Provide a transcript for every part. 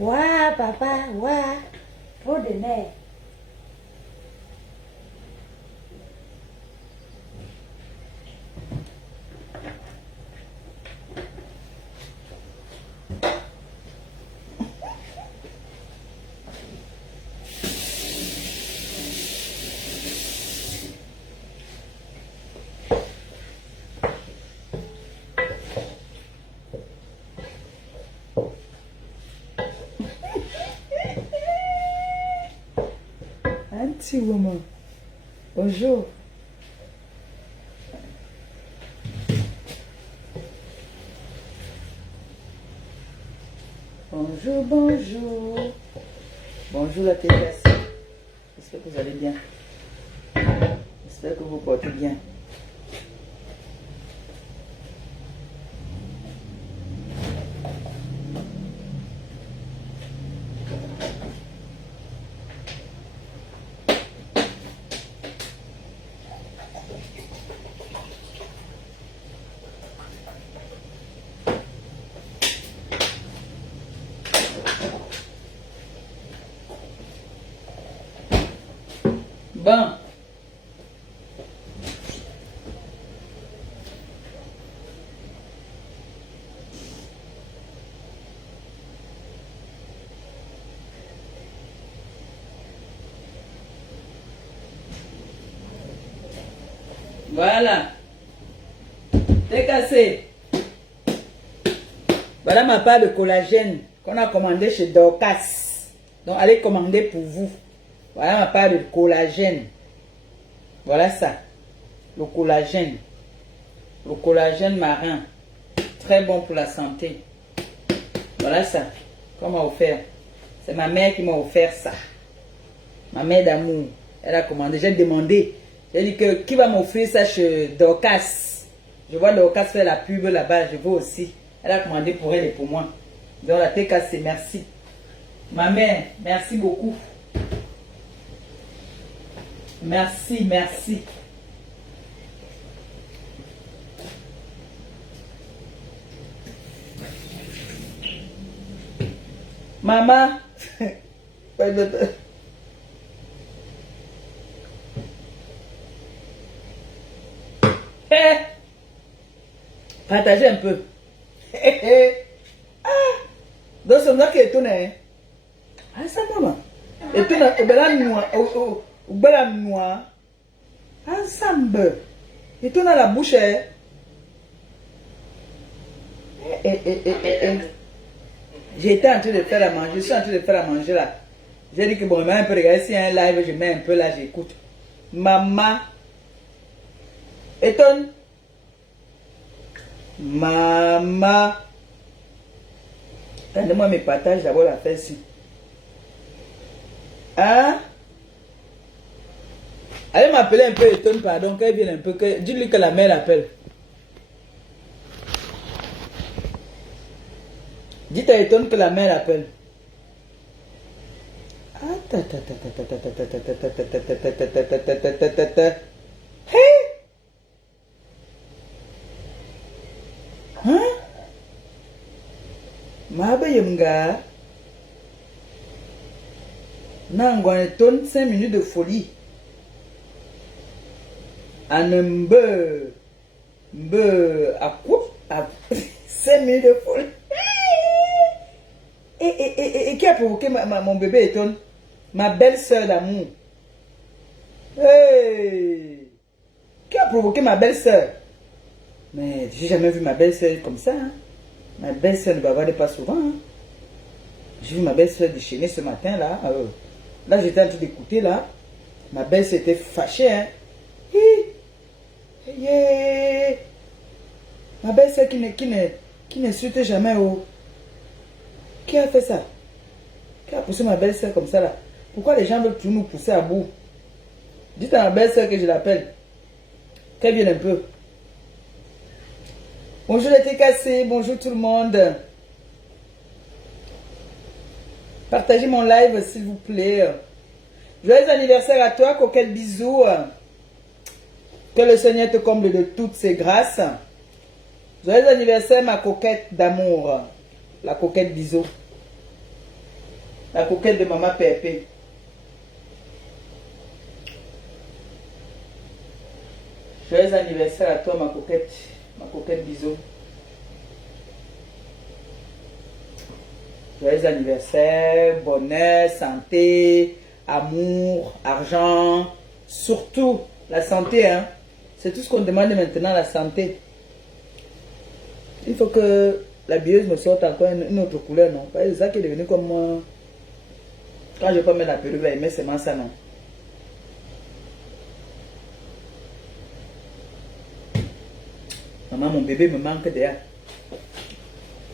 Ouah, papa, ouah. Trop de nerfs. Un petit moment. Bonjour. Bonjour, bonjour. Bonjour la TKC. J'espère que vous allez bien. J'espère que vous portez bien. Bon. Voilà. C'est cassé. Voilà ma part de collagène qu'on a commandé chez Dorcas. Donc allez commander pour vous. Voilà ma part de collagène. Voilà ça. Le collagène. Le collagène marin. Très bon pour la santé. Voilà ça. Qu'on m'a offert. C'est ma mère qui m'a offert ça. Ma mère d'amour. Elle a commandé. J'ai demandé. J'ai dit que qui va m'offrir ça chez Dorcas. Je vois Dorcas faire la pub là-bas. Je veux aussi. Elle a commandé pour elle et pour moi. Donc la TKC, merci. Ma mère, merci beaucoup. Merci, merci. Maman. Partagez un peu. Ah, donc c'est moi qui est tourné. Ah, ça maman. Et tourne au bel noir. Au bel noir. Ensemble. Et tourne à la bouche. J'étais en train de faire à manger. Je suis en train de faire à manger là. J'ai dit que bon, je mets un peu, regarder s'il y a un live, je mets un peu là, j'écoute. Maman. Étonne. Maman. Attendez-moi mes partages d'abord la faire ici. Hein? Allez m'appeler un peu Étonne, pardon, qu'elle vienne un peu. Dis-lui que la mère l'appelle. Dites à Étonne que la mère l'appelle. Hein? Mabayemga. Nangwa Étonne 5 minutes de folie. Anembe. Mbe. À quoi? 5 minutes de folie. Et qui a provoqué mon bébé Étonne? Ma belle-sœur d'amour. Hey! Qui a provoqué ma belle-sœur? Mais j'ai jamais vu ma belle-sœur comme ça. Hein? Ma belle-sœur ne bavarde pas souvent. Hein? J'ai vu ma belle-sœur déchaîner ce matin là. Là j'étais en train d'écouter là. Ma belle-sœur était fâchée. Hein? Yeah. Ma belle-sœur qui ne suite jamais au... Qui a fait ça? Qui a poussé ma belle-sœur comme ça là? Pourquoi les gens veulent tout nous pousser à bout? Dites à ma belle-sœur que je l'appelle. Qu'elle vienne un peu. Bonjour les TKC, bonjour tout le monde. Partagez mon live s'il vous plaît. Joyeux anniversaire à toi, coquette bisous. Que le Seigneur te comble de toutes ses grâces. Joyeux anniversaire ma coquette d'amour. La coquette bisous. La coquette de maman Pépé. Joyeux anniversaire à toi, ma coquette bisous. Joyeux anniversaire, bonheur, santé, amour, argent, surtout la santé, hein. C'est tout ce qu'on demande maintenant, la santé. Il faut que la bieuse me sorte encore une autre couleur, non? C'est ça qui est devenu comme moi. Quand je vais pas mettre la perruque là, il met seulement ça, non? Maman, mon bébé me manque déjà.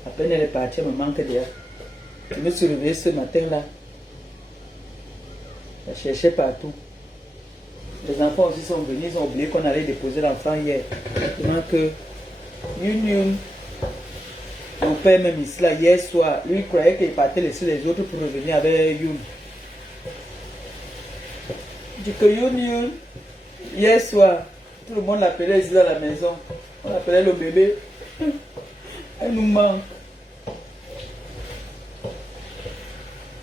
À peine elle est partie, elle me manque déjà. Je me suis réveillée ce matin-là. Je cherchais partout. Les enfants aussi sont venus, ils ont oublié qu'on allait déposer l'enfant hier. Tellement que mon père même ici là, hier soir, lui il croyait qu'il partait laisser les autres pour revenir avec Youn. Je dis que Youn, hier soir, tout le monde l'appelait ici à la maison. On l'appelait le bébé. Elle nous manque.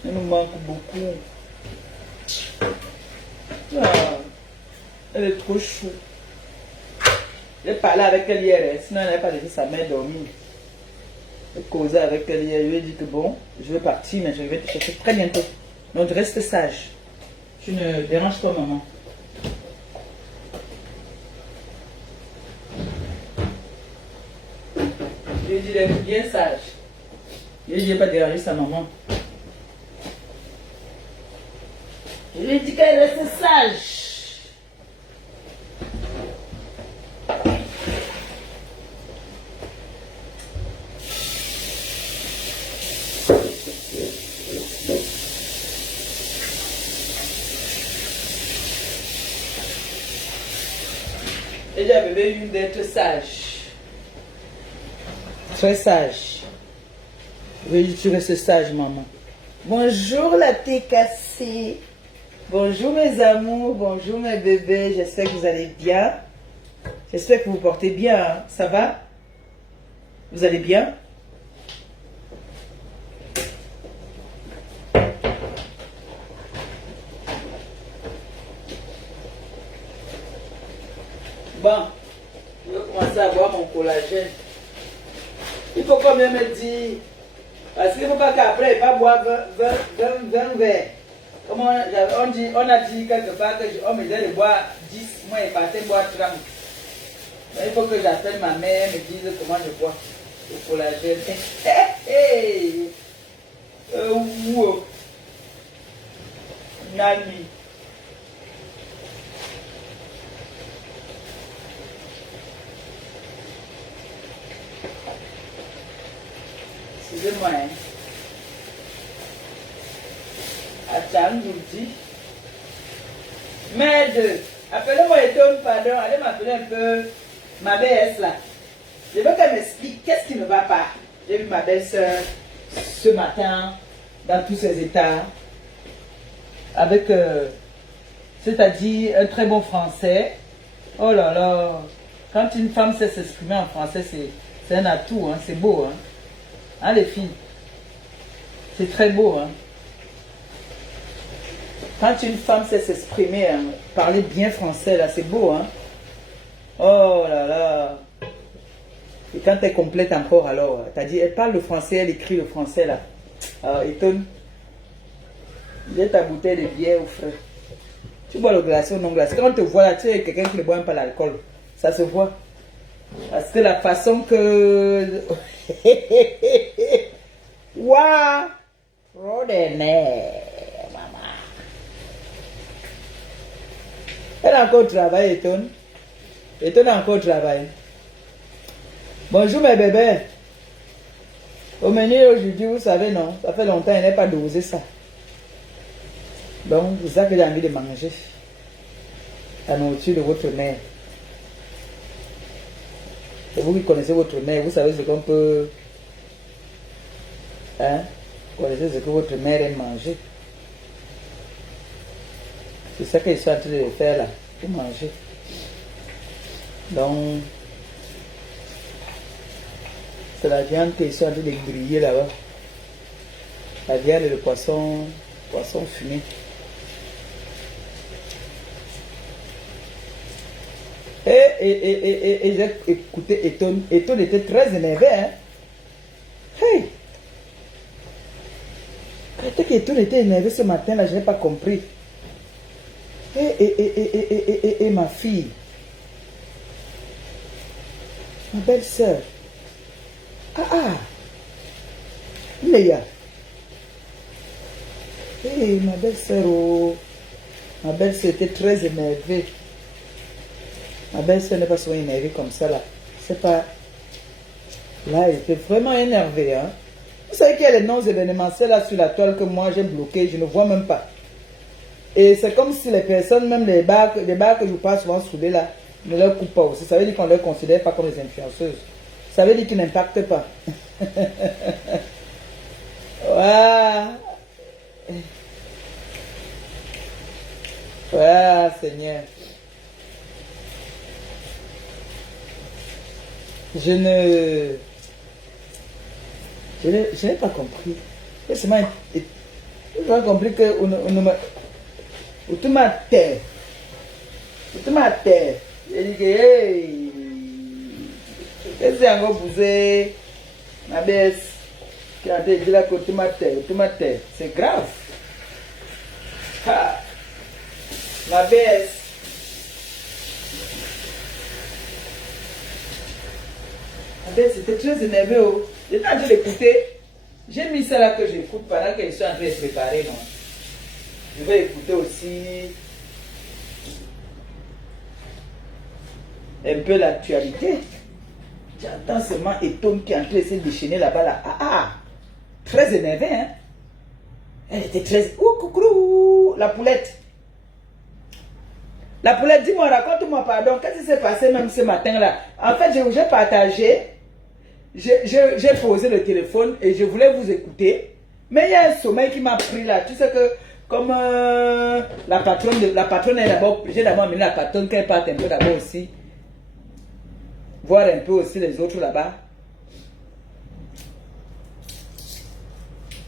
Elle nous manque beaucoup. Ah, elle est trop chou. J'ai parlé avec elle hier, sinon elle n'avait pas laissé sa mère dormir. J'ai causé avec elle hier, je lui ai dit que bon, je vais partir, mais je vais te chercher très bientôt. Donc reste sage. Tu ne déranges pas maman. Je lui ai dit d'être bien sage. Je lui ai dit de ne pas déranger sa maman. Je lui ai dit qu'elle reste sage. J'ai dit à bébé Youn d'être sage. Très sage. Oui, tu restes sage, maman. Bonjour la thé cassée. Bonjour mes amours, bonjour mes bébés. J'espère que vous allez bien. J'espère que vous portez bien. Hein. Ça va? Vous allez bien? Bon, je vais commencer à boire mon collagène. Il faut quand même me dire, parce qu'il ne faut pas qu'après, il ne faut pas boire 20 verres. Comment on a dit quelque part qu'on me disait de boire 10, moi il partait boire 30. Mais il faut que j'appelle ma mère, me dise comment je bois le collagène. Wow. Nani. Excusez-moi, hein. Attends, nous dit. Merde, appelez-moi Eton, pardon, allez m'appeler un peu ma belle là. Je veux qu'elle m'explique qu'est-ce qui ne va pas. J'ai vu ma belle-sœur ce matin dans tous ses états avec, c'est-à-dire un très bon français. Oh là là, quand une femme sait s'exprimer en français, c'est un atout, hein, c'est beau. Hein. Hein les filles, c'est très beau. Hein. Quand une femme sait s'exprimer, hein, parler bien français, là, c'est beau. Hein. Oh là là. Et quand elle complète encore, alors, t'as dit, elle parle le français, elle écrit le français, là. Alors, étonne. J'ai ta bouteille de bière au frais. Tu bois le glacé ou non glacé. Quand on te voit là, tu es quelqu'un qui ne boit pas l'alcool. Ça se voit. Parce que la façon que... Waouh! Rodéné, maman. Elle a encore travaillé, Eton. Eton a encore travaillé. Bonjour mes bébés. Au menu aujourd'hui, vous savez, non, ça fait longtemps, elle n'est pas dosé ça. Donc, c'est ça que j'ai envie de manger. La nourriture de votre mère. Et vous qui connaissez votre mère, vous savez ce qu'on peut... Hein? Vous connaissez ce que votre mère aime manger. C'est ça que je suis en train de faire là, pour manger. Donc, c'est la viande que je suis en train de griller là-bas. La viande et le poisson fumé. Et j'ai écouté Eton. Eton était très énervé. Hein? Hey! Quand Eton était énervé ce matin-là, je n'ai pas compris. Et ma fille. Ma belle-sœur. Léa. Ma belle-sœur, oh. Ma belle-sœur était très énervée. Ma belle-sœur n'est pas souvent énervée comme ça, là. C'est pas... Là, elle était vraiment énervée, hein. Vous savez qu'il y a les noms événementiels là sur la toile que moi j'ai bloqué, je ne vois même pas. Et c'est comme si les personnes, même les bars que je passe souvent soudés là, ne leur coupent pas aussi. Ça veut dire qu'on ne les considère pas comme des influenceuses. Ça veut dire qu'ils n'impactent pas. Voilà. Voilà, Seigneur. Je n'ai pas compris. J'ai pas compris que tu m'as terre. Tu m'as terre. J'ai dit que, hey, qu'est-ce que c'est encore bousé? Ma baisse, qui a dit là que tu m'as terre. C'est grave. Ha. Ma baisse. C'était très énervé. J'étais en train d'écouter. J'ai mis ça là que j'écoute pendant que je suis en train de préparer. Non? Je vais écouter aussi un peu l'actualité. J'entends seulement Eton qui est en train de se déchaîner là-bas. Là. Très énervé. Hein? Elle était très... coucou, la poulette. La poulette, dis-moi, raconte-moi, pardon. Qu'est-ce qui s'est passé même ce matin-là? En fait, j'ai partagé... J'ai posé le téléphone et je voulais vous écouter. Mais il y a un sommeil qui m'a pris là. Tu sais que comme la patronne est d'abord, j'ai d'abord amené la patronne qu'elle parte un peu d'abord aussi. Voir un peu aussi les autres là-bas.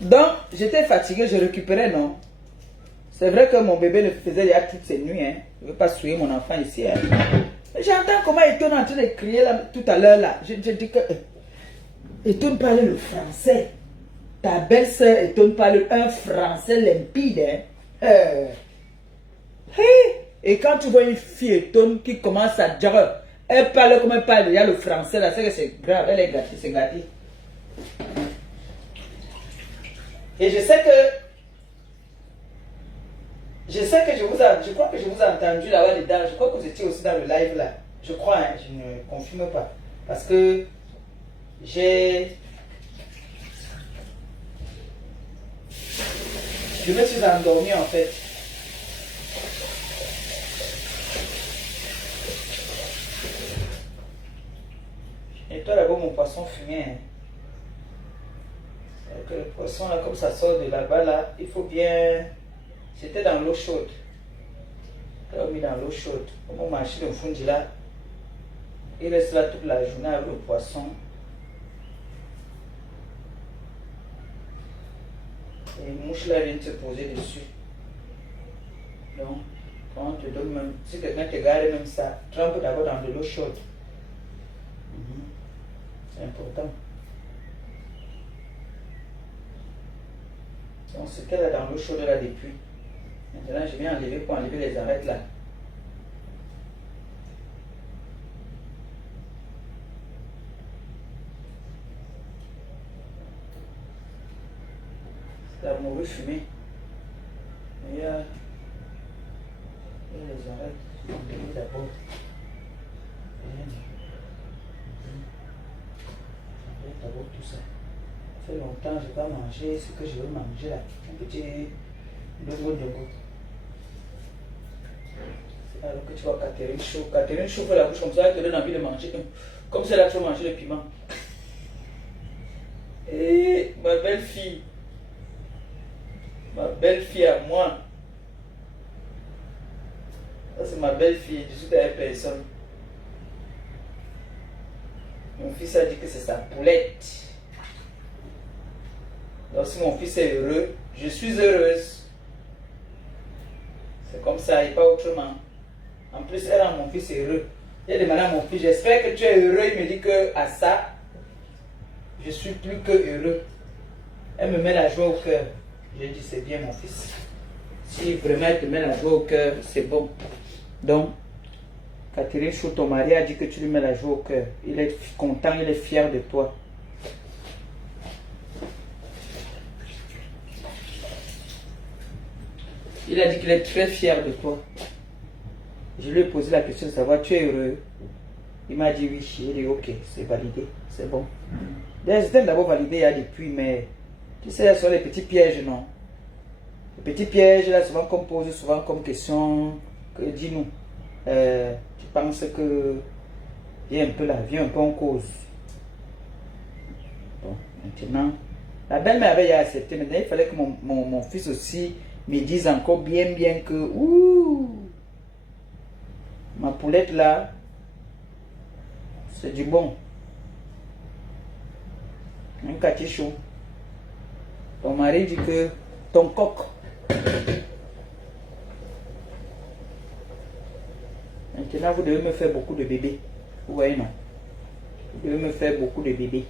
Donc, j'étais fatigué, je récupérais, non? C'est vrai que mon bébé le faisait il y a toutes ces nuits. Hein. Je ne veux pas souiller mon enfant ici. Hein. J'entends comment il est en train de crier là, tout à l'heure là. Je dis que... Eton parle le français. Ta belle-sœur Eton parle un français limpide. Hein? Et quand tu vois une fille Eton qui commence à dire, elle parle comme elle parle déjà le français, là, c'est que c'est grave, elle est gâtée, c'est gâté. Et je sais que je crois que je vous ai entendu là-bas dedans, je crois que vous étiez aussi dans le live là. Je crois, hein, je ne confirme pas. Parce que je me suis endormi en fait. Et toi d'abord mon poisson fumé. Hein. Que le poisson là, comme ça sort de là-bas là, il faut bien... C'était dans l'eau chaude. Je l'ai mis dans l'eau chaude. Comme on marche le fond de là, il reste là toute la journée avec le poisson. Et les mouches là viennent se poser dessus. Donc, quand on te donne même, si quelqu'un te garde même ça, trempe d'abord dans de l'eau chaude. C'est important. Donc, c'était là dans l'eau chaude là depuis. Maintenant, je viens enlever pour enlever les arêtes là. C'est la mauvaise fumée. Il y a les arêtes. Je vais enlever d'abord. J'enlève d'abord tout ça. Ça fait longtemps que je vais manger ce que je veux manger là. Un petit dogo. Alors que tu vois Catherine chaud. Catherine chaud fait la bouche comme ça, elle te donne envie de manger. Comme c'est là que tu vas manger le piment. Et ma belle fille. Ma belle fille à moi. Ça c'est ma belle fille. Je suis avec personne. Mon fils a dit que c'est sa poulette. Donc si mon fils est heureux, je suis heureuse. C'est comme ça et pas autrement. En plus, elle rend mon fils heureux. J'ai demandé à mon fils, j'espère que tu es heureux. Il me dit que à ça, je suis plus que heureux. Elle me met la joie au cœur. J'ai dit, c'est bien mon fils. Si vraiment elle te met la joie au cœur, c'est bon. Donc, Catherine Chou, ton mari a dit que tu lui mets la joie au cœur. Il est content, il est fier de toi. Il a dit qu'il est très fier de toi. Je lui ai posé la question de savoir, tu es heureux? Il m'a dit oui. J'ai dit ok, c'est validé, c'est bon. C'était d'abord validé il y a depuis, mais tu sais, ce sont les petits pièges, non? Les petits pièges, là, souvent qu'on pose souvent comme question, dis-nous, tu penses que viens un peu là, viens un peu en cause. Bon, maintenant, la belle-mère avait accepté, mais il fallait que mon fils aussi me dise encore bien que, ouh, ma poulette là, c'est du bon. Un quartier chaud. Ton mari dit que ton coq. Maintenant, vous devez me faire beaucoup de bébés. Vous voyez, non? Vous devez me faire beaucoup de bébés.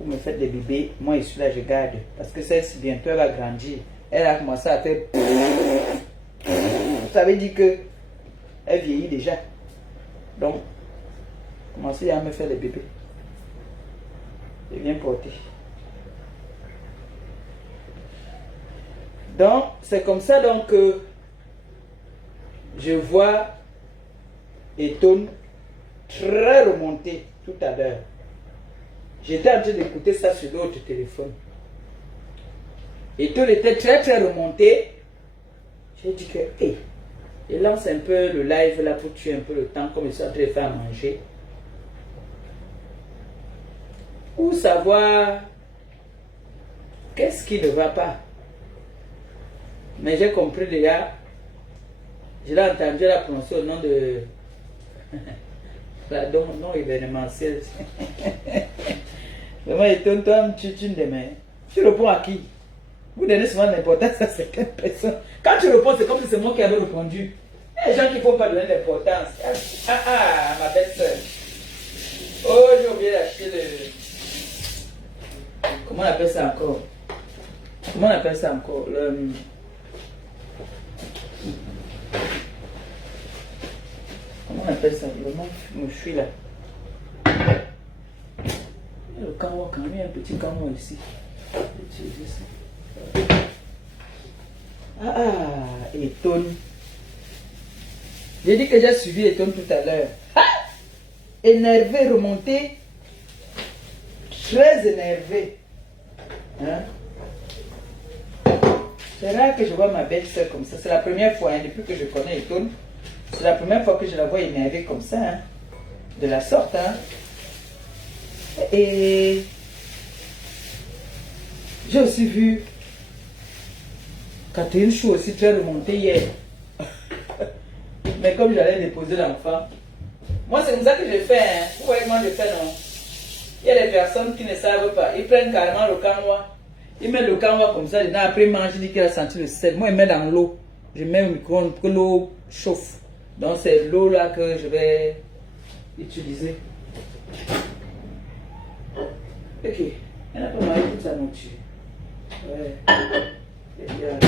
Vous me faites des bébés. Moi, je suis là, je garde. Parce que celle-ci, bientôt, elle va grandir. Elle a commencé à faire... Ça veut dire que elle vieillit déjà. Donc, commencez à me faire des bébés. Je viens porter. Donc, c'est comme ça donc que je vois Etone très remonté tout à l'heure. J'étais en train d'écouter ça sur l'autre téléphone. Etone était très remonté. J'ai dit que, hey, je lance un peu le live là pour tuer un peu le temps comme ils sont en train de faire à manger. Pour savoir qu'est-ce qui ne va pas. Mais j'ai compris déjà. Je l'ai entendu la prononcer au nom de... Pardon, non événementiel. Vraiment, Etone, toi, tu me mains. Tu réponds à qui? Vous donnez souvent l'importance à certaines personnes. Quand tu réponds, c'est comme si c'est moi qui avais répondu. Il y a des gens qui ne font pas donner l'importance. Ma belle soeur. Oh, j'ai oublié d'acheter le... Comment on appelle ça encore? Comment on appelle ça encore? Comment on appelle ça? Le nom me fuit là. Le canwa, quand même, il y a un petit canwa ici. Etone. J'ai dit que j'ai suivi Etone tout à l'heure. Énervé, remonté. Très énervé. Hein? C'est rare que je vois ma belle-sœur comme ça. C'est la première fois, hein, depuis que je connais Etone. C'est la première fois que je la vois énervée comme ça. Hein? De la sorte. Hein? Et j'ai aussi vu Catherine Chou aussi très remontée hier. Mais comme j'allais déposer l'enfant, moi c'est comme ça que je fais. Hein? Vous voyez comment je fais, non? Il y a des personnes qui ne savent pas. Ils prennent carrément le canwa. Ils mettent le canwa comme ça dedans. Après ils mangent, ils disent qu'il a senti le sel. Moi, ils mettent dans l'eau. Je mets au micro-ondes pour que l'eau chauffe. Donc c'est l'eau là que je vais utiliser. Ok. Elle n'a pas marié toute sa nourriture. Ouais. Et bien,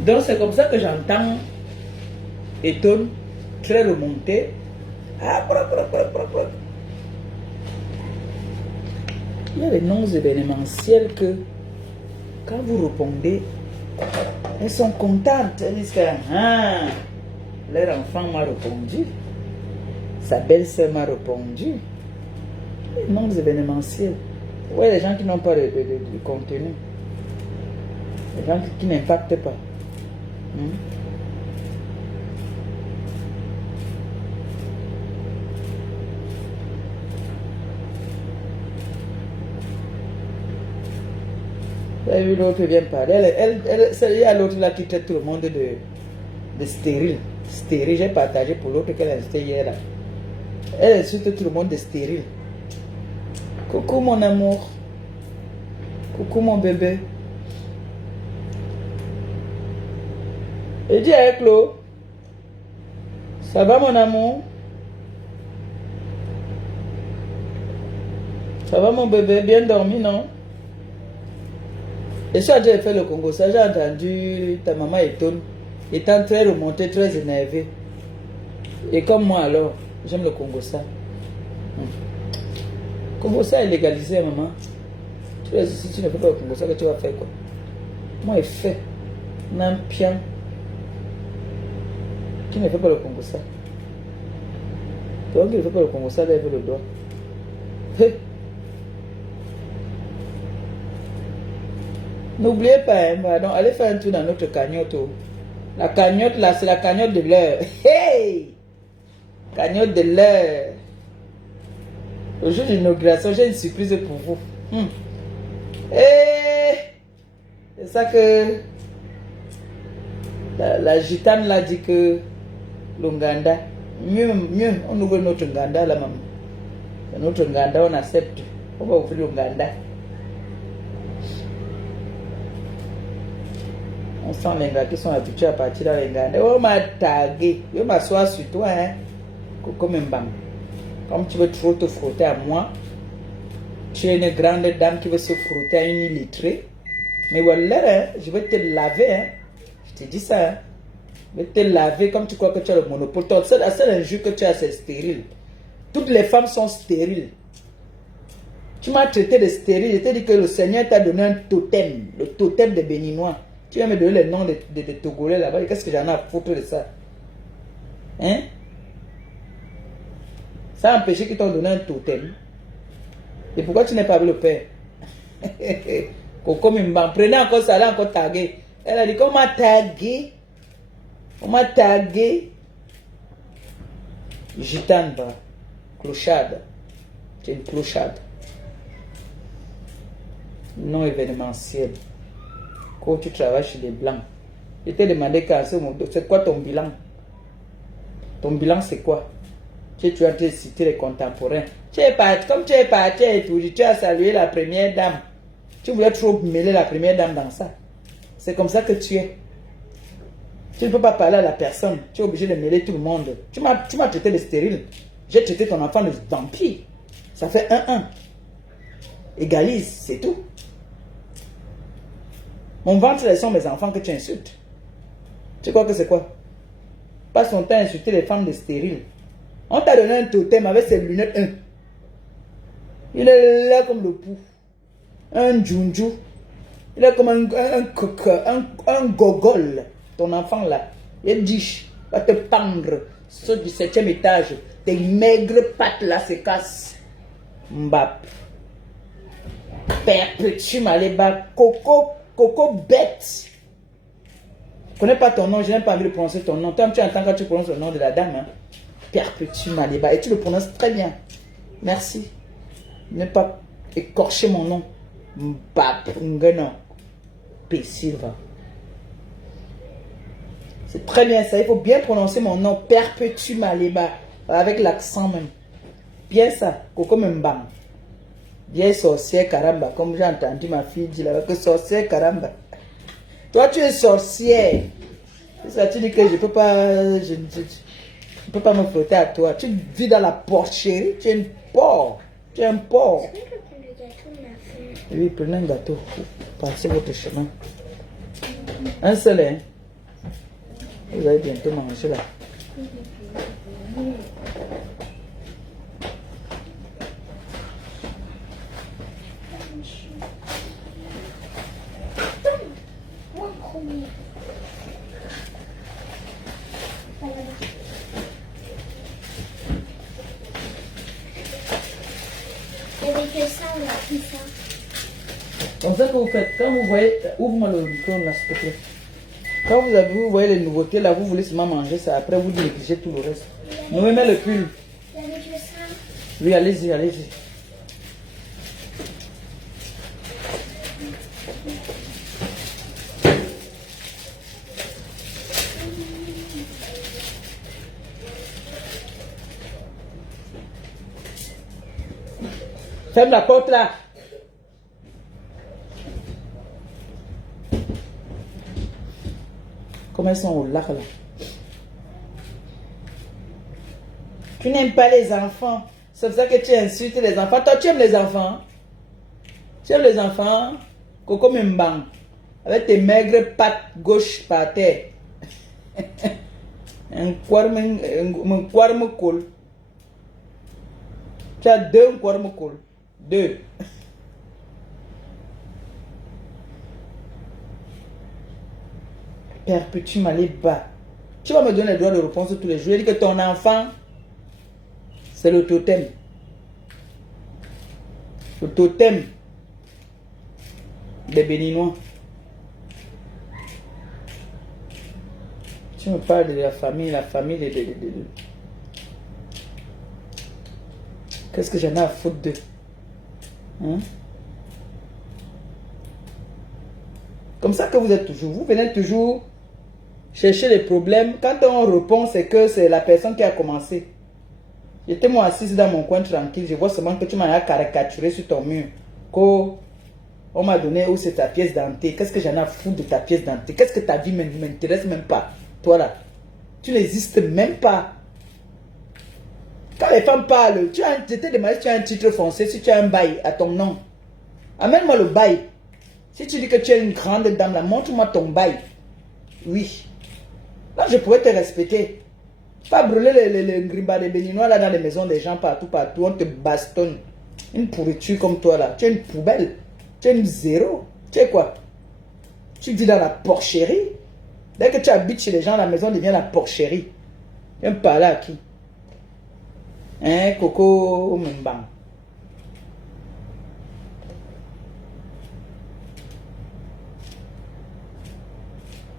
donc c'est comme ça que j'entends Etone très remonté. Il y a des noms événementiels que quand vous répondez, elles sont contentes. Elles disent que leur enfant m'a répondu. Sa belle-sœur m'a répondu. Les noms événementiels. Ouais, les gens qui n'ont pas de contenu. Les gens qui n'impactent pas. Vous avez vu l'autre vient parler. Il y a l'autre là qui traite tout le monde de stérile. Stérile, j'ai partagé pour l'autre qu'elle a acheté hier là. Elle insulte tout le monde de stérile. Coucou mon amour. Coucou mon bébé. Et dis à Clo. Ça va mon amour? Ça va mon bébé? Bien dormi, non? Et ça, j'ai fait le Congo. Ça, j'ai entendu ta maman étant très remontée, très énervée. Et comme moi alors, j'aime le Congo ça. Congo ça est légalisé, maman. Si tu ne fais pas le Congo ça, que tu vas faire quoi? Moi, il fait. Nampian. Tu ne fais pas le Congo ça. Donc, il ne fait pas le Congo ça, lève le doigt. N'oubliez pas, pardon, allez faire un tour dans notre cagnotte. La cagnotte là, c'est la cagnotte de l'heure. Hey! Cagnotte de l'heure. Au jour de l'inauguration, j'ai une surprise pour vous. Et c'est ça que la gitane l'a dit que l'Ouganda, mieux, on ouvre notre Nganda là, maman. Notre Nganda, on accepte. On va ouvrir l'Ouganda. On sent les gars qui sont habitués à partir dans les Nganda. Oh, m'a tagué. Je m'assois sur toi, hein. Comme un bam. Comme tu veux trop te frotter à moi, tu es une grande dame qui veut se frotter à une illettrée. Mais voilà, hein, je vais te laver. Hein. Je te dis ça. Hein. Je vais te laver comme tu crois que tu as le monopole. La seule injure que tu as, c'est stérile. Toutes les femmes sont stériles. Tu m'as traité de stérile. Je t'ai dit que le Seigneur t'a donné un totem. Le totem des Béninois. Tu vas me donner les noms de Togolais là-bas. Qu'est-ce que j'en ai à foutre de ça? Hein? Ça a empêché qu'ils t'ont donné un totem. Et pourquoi tu n'es pas avec le père? Coco Mimban, prenez encore ça, elle a encore tagué. Elle a dit qu'on m'a tagué. On m'a tagué. Gitane, clochade. Tu es une clochade. Non événementiel. Quand tu travailles chez les Blancs. Je t'ai demandé c'est quoi ton bilan? Ton bilan c'est quoi? Tu es en train de citer les contemporains. Comme tu es parti et tout, tu as salué la première dame. Tu voulais trop mêler la première dame dans ça. C'est comme ça que tu es. Tu ne peux pas parler à la personne. Tu es obligé de mêler tout le monde. Tu m'as traité de stérile. J'ai traité ton enfant de vampire. Ça fait 1-1. Égalise, c'est tout. Mon ventre, ce sont mes enfants que tu insultes. Tu crois que c'est quoi? Passe son temps à insulter les femmes de stériles. On t'a donné un totem avec ses lunettes 1. Il est là comme le pou. Un djunju. Il est comme un gogol. Ton enfant là. Il dit, va te pendre. Saute du 7e étage. Tes maigres pattes là se cassent. Mbap. Perpétue Maléba. Coco bête. Je ne connais pas ton nom. Je n'ai pas envie de prononcer ton nom. Toi, tu entends quand tu prononces le nom de la dame. Hein? Perpétue Maléba. Et tu le prononces très bien. Merci. Ne pas écorcher mon nom. Mbap. Ngeno. Pessilva. C'est très bien ça. Il faut bien prononcer mon nom. Perpétue Maléba. Avec l'accent même. Bien ça. Coco Mbam. Bien sorcière caramba. Comme j'ai entendu ma fille dire là. Que sorcière caramba. Toi tu es sorcière. C'est ça, tu dis que je peux pas. Je ne peux pas me frotter à toi. Tu vis dans la porcherie. Tu es une porc. Tu es un porc. Oui, prenez un gâteau. Passez votre chemin. Un seul, hein. Vous allez bientôt manger là. Avec ça, on a pris ça. Comme ça que vous faites. Quand vous voyez, ouvre-moi le micro là, s'il te plaît. Quand vous voyez les nouveautés là, vous voulez seulement manger ça. Après, vous négligez tout le reste. Nous mets le pull. Avec ça. Oui, allez-y, allez-y. Ferme la porte là. Comment ils sont au lac là? Tu n'aimes pas les enfants. C'est pour ça que tu insultes les enfants. Toi, tu aimes les enfants. Tu aimes les enfants. Coco Mbang. Avec tes maigres pattes gauche par terre. Un quarme cool. Tu as deux quarme cool. Deux. Perpétue Maliba. Tu vas me donner le droit de réponse tous les jours. Je dis que ton enfant, c'est le totem. Le totem des Béninois. Tu me parles de la famille de... Qu'est-ce que j'en ai à foutre d'eux? Hein? Comme ça que vous êtes toujours. Vous venez toujours chercher les problèmes. Quand on répond, c'est que c'est la personne qui a commencé. J'étais moi assise dans mon coin tranquille. Je vois seulement que tu m'as caricaturé sur ton mur. On m'a donné où c'est ta pièce dentée. Qu'est-ce que j'en ai à foutre de ta pièce dentée? Qu'est-ce que ta vie ne m'intéresse même pas? Toi là, tu n'existes même pas. Quand les femmes parlent, je t'ai demandé si tu as un titre foncier, si tu as un bail à ton nom. Amène-moi le bail. Si tu dis que tu es une grande dame, là, montre-moi ton bail. Oui. Là, je pourrais te respecter. Pas brûler les grimbas des Béninois là dans les maisons des gens partout. On te bastonne. Une pourriture comme toi là. Tu es une poubelle. Tu es une zéro. Tu es quoi? Tu vis dans la porcherie. Dès que tu habites chez les gens, la maison devient la porcherie. Viens me parler à qui? Hein, Coco Mbang.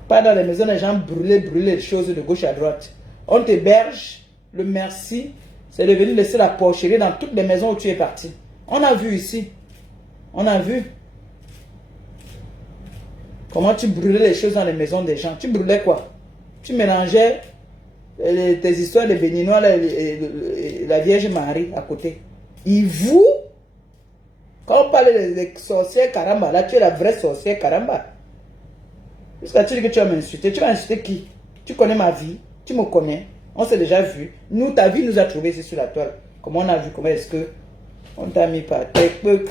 Pas dans les maisons, les gens brûler les choses de gauche à droite. On t'héberge, le merci, c'est de venir laisser la porcherie dans toutes les maisons où tu es parti. On a vu ici. On a vu. Comment tu brûlais les choses dans les maisons des gens. Tu brûlais quoi? Tu mélangeais tes histoires de Béninois, la Vierge Marie à côté. Et vous, quand on parle des sorcières Karamba, là tu es la vraie sorcière Karamba. Jusqu'à tu dis que tu vas m'insulter. Tu vas insulter qui? Tu connais ma vie. Tu me connais. On s'est déjà vu. Nous, ta vie nous a trouvé ici sur la toile. Comment on a vu? Comment est-ce que on t'a mis par terre?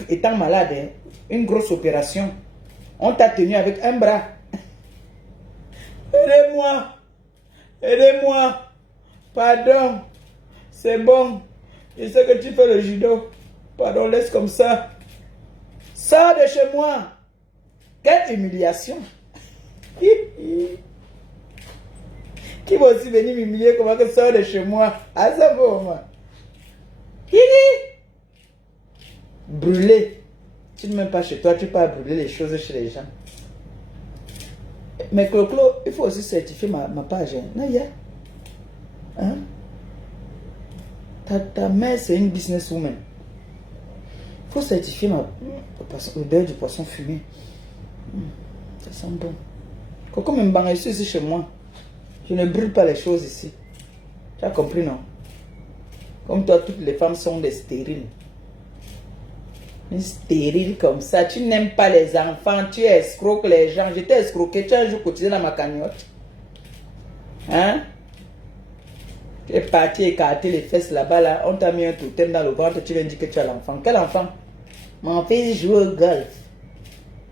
Étant malade, hein, une grosse opération. On t'a tenu avec un bras. Aidez-moi. Aidez-moi. Pardon. C'est bon. Je sais que tu fais le judo. Pardon, laisse comme ça. Sors de chez moi. Quelle humiliation. Qui va aussi venir m'humilier comment que sors de chez moi? Ah, ça va, moi. Brûler. Tu ne m'aimes pas chez toi, tu peux brûler les choses chez les gens. Mais Clo, il faut aussi certifier ma page. Hein? Ta mère, c'est une businesswoman. Il faut certifier l'odeur du poisson fumé. Ça sent bon. Coco Mbang, je suis ici chez moi. Je ne brûle pas les choses ici. Tu as compris, non? Comme toi, toutes les femmes sont des stériles. Une stérile comme ça. Tu n'aimes pas les enfants. Tu escroques les gens. Je t'ai escroqué. Tu as un jour cotisé dans ma cagnotte. Hein? Tu es parti écarter les fesses là-bas. Là. On t'a mis un totem dans le ventre. Tu viens dire que tu as l'enfant. Quel enfant? Mon fils joue au golf.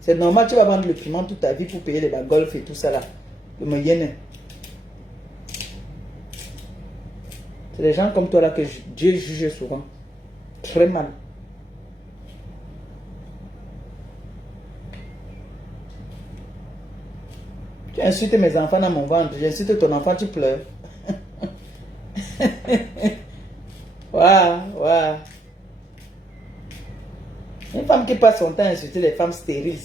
C'est normal. Tu vas vendre le piment toute ta vie pour payer les golf et tout ça là. Le moyen. C'est des gens comme toi là que Dieu juge souvent. Très mal. Tu insultes mes enfants dans mon ventre. J'insulte ton enfant, tu pleures. Waouh. Une femme qui passe son temps à insulter les femmes stériles.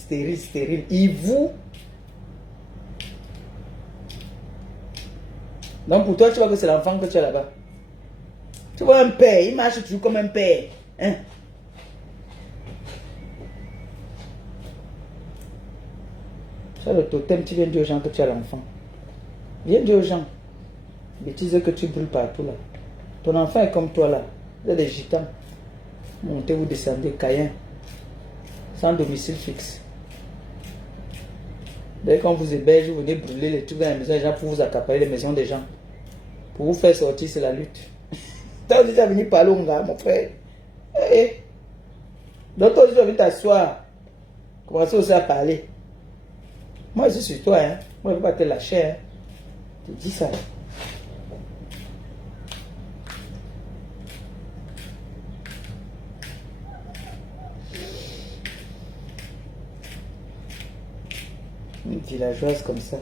Et vous? Donc pour toi, tu vois que c'est l'enfant que tu as là-bas. Tu vois un père, il marche toujours comme un père. Hein? C'est le totem, tu viens dire aux gens que tu as l'enfant. Viens dire aux gens. Bêtises que tu brûles partout là. Ton enfant est comme toi là. Il est des gitans. Montez, vous descendez, Cayenne. Sans domicile fixe. Dès qu'on vous héberge, vous venez brûler les trucs dans la maison des gens pour vous accaparer les maisons des gens. Pour vous faire sortir, c'est la lutte. Toi aussi, tu as venu parler au gars, mon frère. Donc toi aussi, tu as venu t'asseoir. Commencer aussi à parler. Moi, je suis sur toi. Hein. Moi, je ne vais pas te lâcher. Hein. Je te dis ça. Une villageoise comme ça.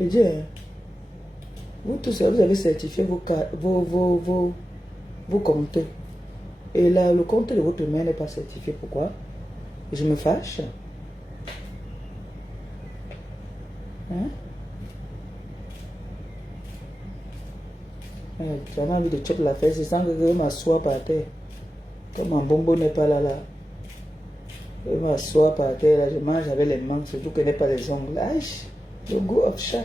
Et Dieu, vous tous, vous avez certifié vos comptes. Et là, le compte de votre mère n'est pas certifié. Pourquoi? Je me fâche. Hein? Tu as envie de choper la fesse sans que je m'assoie par terre. Comme mon bonbon n'est pas là. Je m'assois par terre, là, je mange avec les mains, surtout que n'est pas les ongles. Aïe, le goût of chat.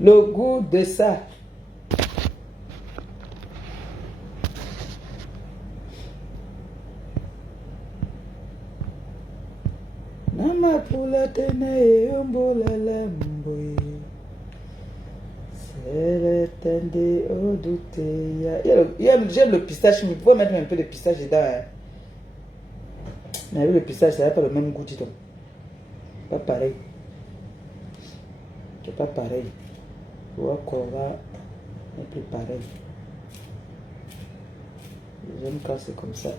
Le goût de ça. Nama pula tene ombola lamboy. C'est le temps de douter. J'aime le pistache, mais il faut mettre un peu de pistache dedans. Hein. Mais avec le pistache, ça n'a pas le même goût, dis donc. Pas pareil. C'est pas pareil. Tu vois qu'on va être plus pareil. J'aime quand c'est comme ça.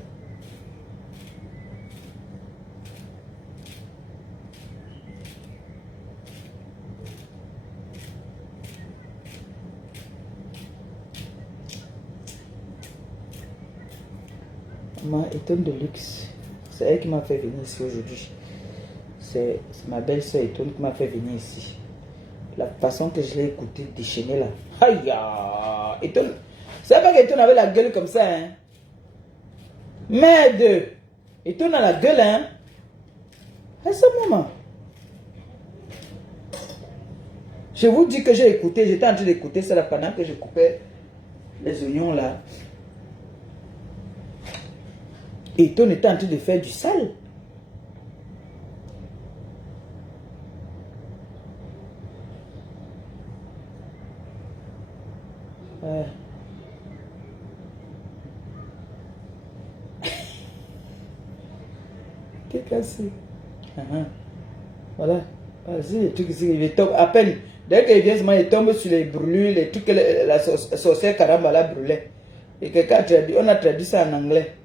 Maman Étonne de luxe. C'est elle qui m'a fait venir ici aujourd'hui. C'est ma belle-sœur Étonne qui m'a fait venir ici. La façon que je l'ai écouté déchaîner là. Aïe, Étonne. C'est pas qu'Étonne avait la gueule comme ça, hein. Merde. Étonne a la gueule, hein. À ce moment. Je vous dis que j'ai écouté. J'étais en train d'écouter ça là pendant que je coupais les oignons là. Étonne était en train de faire du sale. Ouais. Qu'est-ce que c'est? Voilà. Vas-y, les trucs ici, il tombe à peine. Dès qu'il vient, il tombe sur les brûlures, les trucs que la sorcière caramba la brûlait. Et quelqu'un a traduit, on a traduit ça en anglais.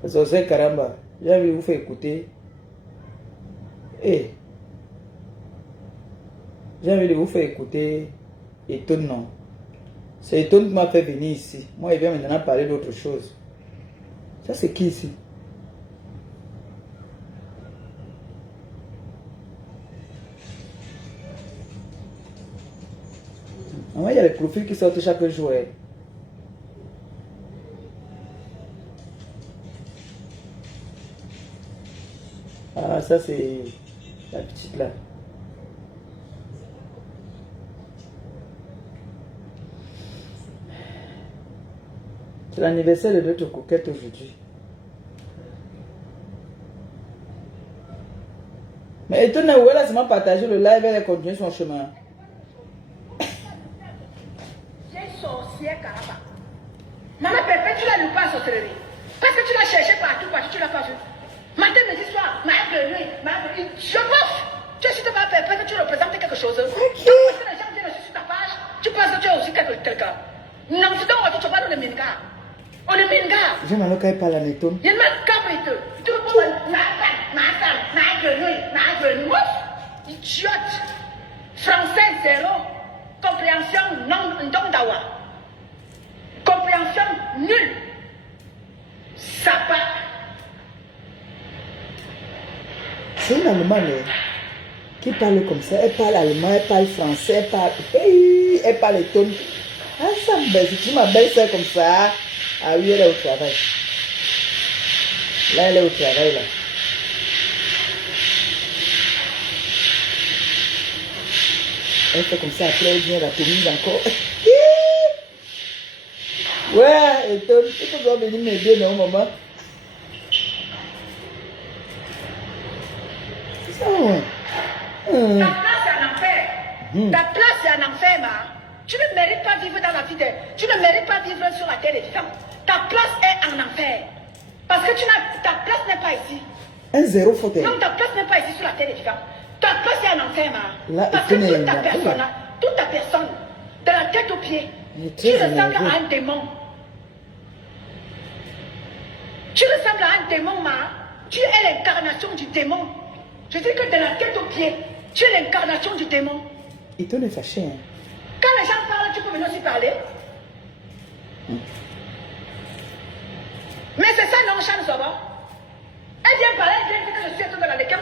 La sorcière caramba, j'ai envie de vous faire écouter. J'ai envie de vous faire écouter. Étonne, non. C'est Étonne qui m'a fait venir ici. Moi, il vient maintenant parler d'autre chose. Ça, c'est qui ici? Moi, il y a les profils qui sortent chaque jour. Ah, ça, c'est la petite là. C'est l'anniversaire de notre coquette aujourd'hui. Mais étonne, où elle a seulement partagé le live, elle a continué son chemin. J'ai sorcière caraba. Maman Pépé, tu l'as lu pas en sorcellerie. Parce que tu l'as cherché partout, tu l'as pas vu. Matin, midi, soir, je bouffe. Tu es sur ta Pépé, que tu représentes quelque chose. Ok. Parce que les gens viennent sur ta page, tu penses que tu es aussi quelqu'un. Non, c'est donc tu vas dans le minga. On est minga. J'aime alors quand elle parle à l'étonne. Il y a même capité. Tu peux pas idiote. Français zéro. Compréhension non dawa. Compréhension nulle. Sapa. C'est une Allemande qui parle comme ça. Elle parle allemand, elle parle français, elle parle étonne. Ah, ça me baisse. Tu m'appelles ça comme ça. Ah oui, elle est au travail. Là, elle est au travail, là. Elle fait comme ça, après elle vient la commise encore. Ouais, et toi, tu peux venir m'aider, non, maman? C'est ça, ouais. Ta place est en enfer. Ta place est en enfer, ma. Tu ne mérites pas vivre dans la vie de... Tu ne mérites pas vivre sur la terre des vivants. Ta place est en enfer. Parce que ta place n'est pas ici. Un zéro faute. Non, ta place n'est pas ici sur la terre des vivants. Ta place est en enfer, ma. Là, Parce que toute ta personne, de la tête aux pieds, tu ressembles à un démon. Tu ressembles à un démon, ma. Tu es l'incarnation du démon. Je dis que de la tête aux pieds, tu es l'incarnation du démon. Et toi, est fâché, hein? Quand les gens parlent, tu peux venir aussi parler. Mais c'est ça, non, Jeanne Sobo. Elle vient parler, elle vient dire que je suis étonne de la légume.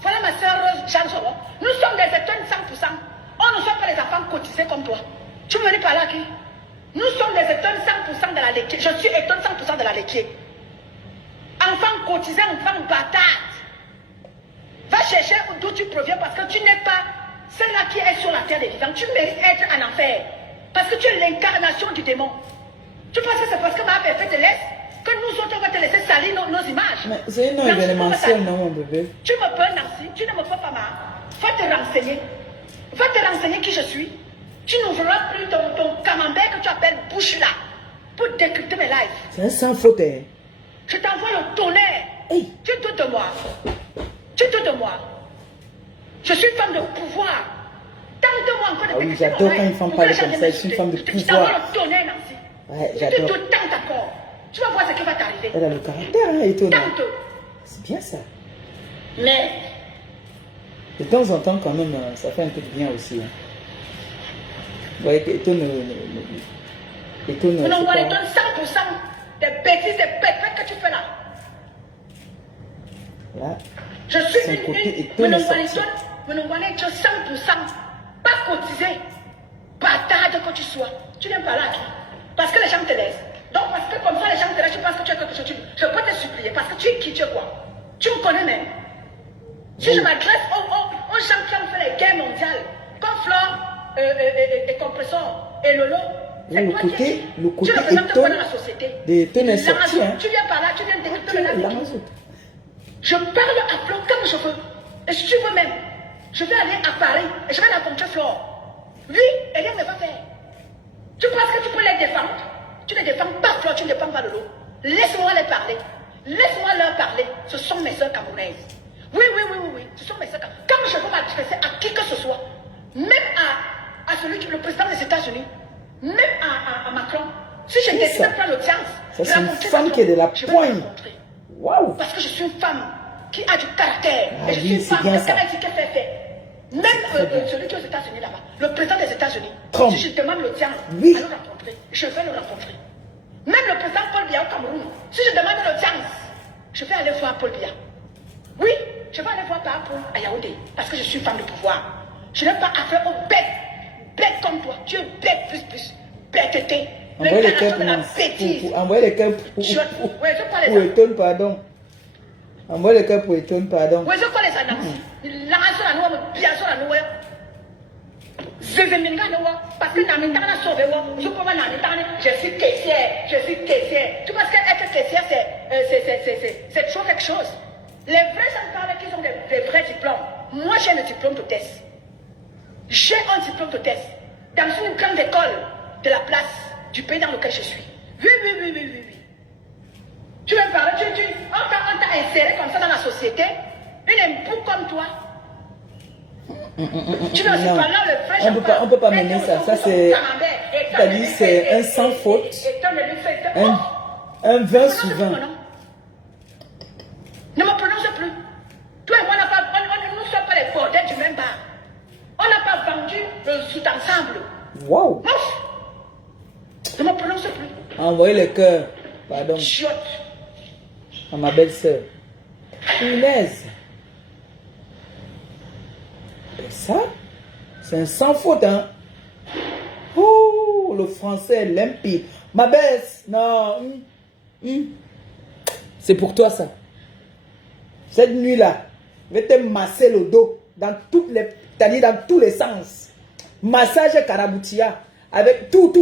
Voilà ma soeur Rose, Jeanne Sobo. Nous sommes des étonnes 100%. On ne sommes pas des enfants cotisés comme toi. Tu veux venir parler à qui? Nous sommes des étonnes 100% de la laitier. Je suis étonne 100% de la laitier. Enfant cotisé, enfant bâtard. Va chercher d'où tu proviens parce que tu n'es pas celle-là qui est sur la terre des vivants. Tu mérites être en enfer. Parce que tu es l'incarnation du démon. Tu penses que c'est parce que ma père te laisse que nous autres on va te laisser salir nos images. Mais c'est un événementiel, non, mon bébé? Tu me peux, Nancy, tu ne me peux pas, ma. Va te renseigner. Va te renseigner qui je suis. Tu n'ouvriras plus ton camembert que tu appelles bouche là pour décrypter mes lives. C'est un sans faute, hein? Je t'envoie le tonnerre. Hey. Tu doutes de moi. Tu doutes de moi. Je suis une femme de pouvoir. Tente-moi encore de Ah oui, j'adore quand une femme parle comme ça. Je suis une femme de Je t'envoie pouvoir. le tonnerre, Nancy. Ouais, Je te j'adore. doute tant d'accord. Tu vas voir ce qui va t'arriver. Elle a le caractère, hein, étonnant. Tante. C'est bien ça. Mais, De temps en temps, quand même, ça fait un peu de bien aussi. Hein. Vous voyez que étonne, on envoie les donne 100% des bêtises, des bêtises que tu fais là. Là, Je suis son côté étonne une est sorti. 100%, pas cotisé. Bâtard que tu sois. Tu viens par là qui? Parce que les gens te laissent. Donc parce que comme ça les gens te laissent, tu penses que tu as quelque chose. Je peux te supplier parce que tu es qui, tu es quoi? Tu me connais même. Si je m'adresse aux gens qui ont fait les guerres mondiales, comme Flore et Compressor et Lolo, c'est Le toi côté- qui es qui? le côté Tu représentes quoi étonne dans la société? des étonnes est La sorti, raison, hein. tu viens par là, tu viens décrypter le la navire. mazout. Je parle à Flore comme je veux. Et si tu veux même, je vais aller à Paris et je vais rencontrer Flore. Oui, et rien ne va faire. Tu penses que tu peux les défendre? Tu ne défends pas Flore, tu ne défends pas Lolo. Laisse-moi les parler. Laisse-moi leur parler. Ce sont mes soeurs camerounaises. Oui, ce sont mes soeurs camerounaises. Quand je veux m'adresser à qui que ce soit, même à celui qui est le président des États-Unis, même à Macron, si je C'est décide ça. de prendre l'audience, Ça, c'est une rencontrer femme Macron, qui est de la je vais poigne. le rencontrer. Waouh! Parce que je suis une femme qui a du caractère. Ah et je oui, suis une c'est femme bien que ça. quand elle dit qu'elle fait. Même celui qui est aux États-Unis là-bas, le président des États-Unis, Trump. si je demande l'audience Oui. à le rencontrer, je vais le rencontrer. Même le président Paul Biya au Cameroun, si je demande l'audience, je vais aller voir Paul Biya. Oui, je vais aller voir par rapport à Yaoundé, parce que je suis femme de pouvoir. Je n'ai pas affaire aux bêtes comme toi. Tu es bête plus, bêteté. Envoyez les L'incarnation cœurs de la pour bêtise. envoyez les cœurs pour Ouais, je parle pour les étonne, pardon. Envoyez les cœurs pour étonne, pardon. ouais, je parle les annonces. La raison la noix, bien sûr la noix. Parce que dans mes temps, sauvé, je peux je suis caissière. Tu penses qu'être caissière, c'est trop quelque chose. Les vrais gens parlent qui ont des vrais diplômes. Moi, j'ai un diplôme d'hôtesse. J'ai un diplôme d'hôtesse. Dans une grande école de la place du pays dans lequel je suis. Oui. Tu veux parler, on t'a inséré comme ça dans la société. Une époux comme toi. Tu veux aussi Non. parler le vrai On peut pas mener ça. Ça, c'est. C'est-à-dire, c'est un sans faute. Un 20 sur 20. Ne me prononce plus. Toi et moi, nous ne sommes pas les bordels du même bar. On n'a pas vendu le sous-ensemble. Waouh! Mouf! Ne me prononce plus. Envoyez les cœurs, pardon, Chiotte. à ma belle-sœur. Punaise! Et ça, c'est un sans faute, hein? Oh, le français est limpide. Ma baisse, non. C'est pour toi ça. Cette nuit-là, je vais te masser le dos dans toutes les, c'est-à-dire dans tous les sens. Massage Karaboutia avec tout.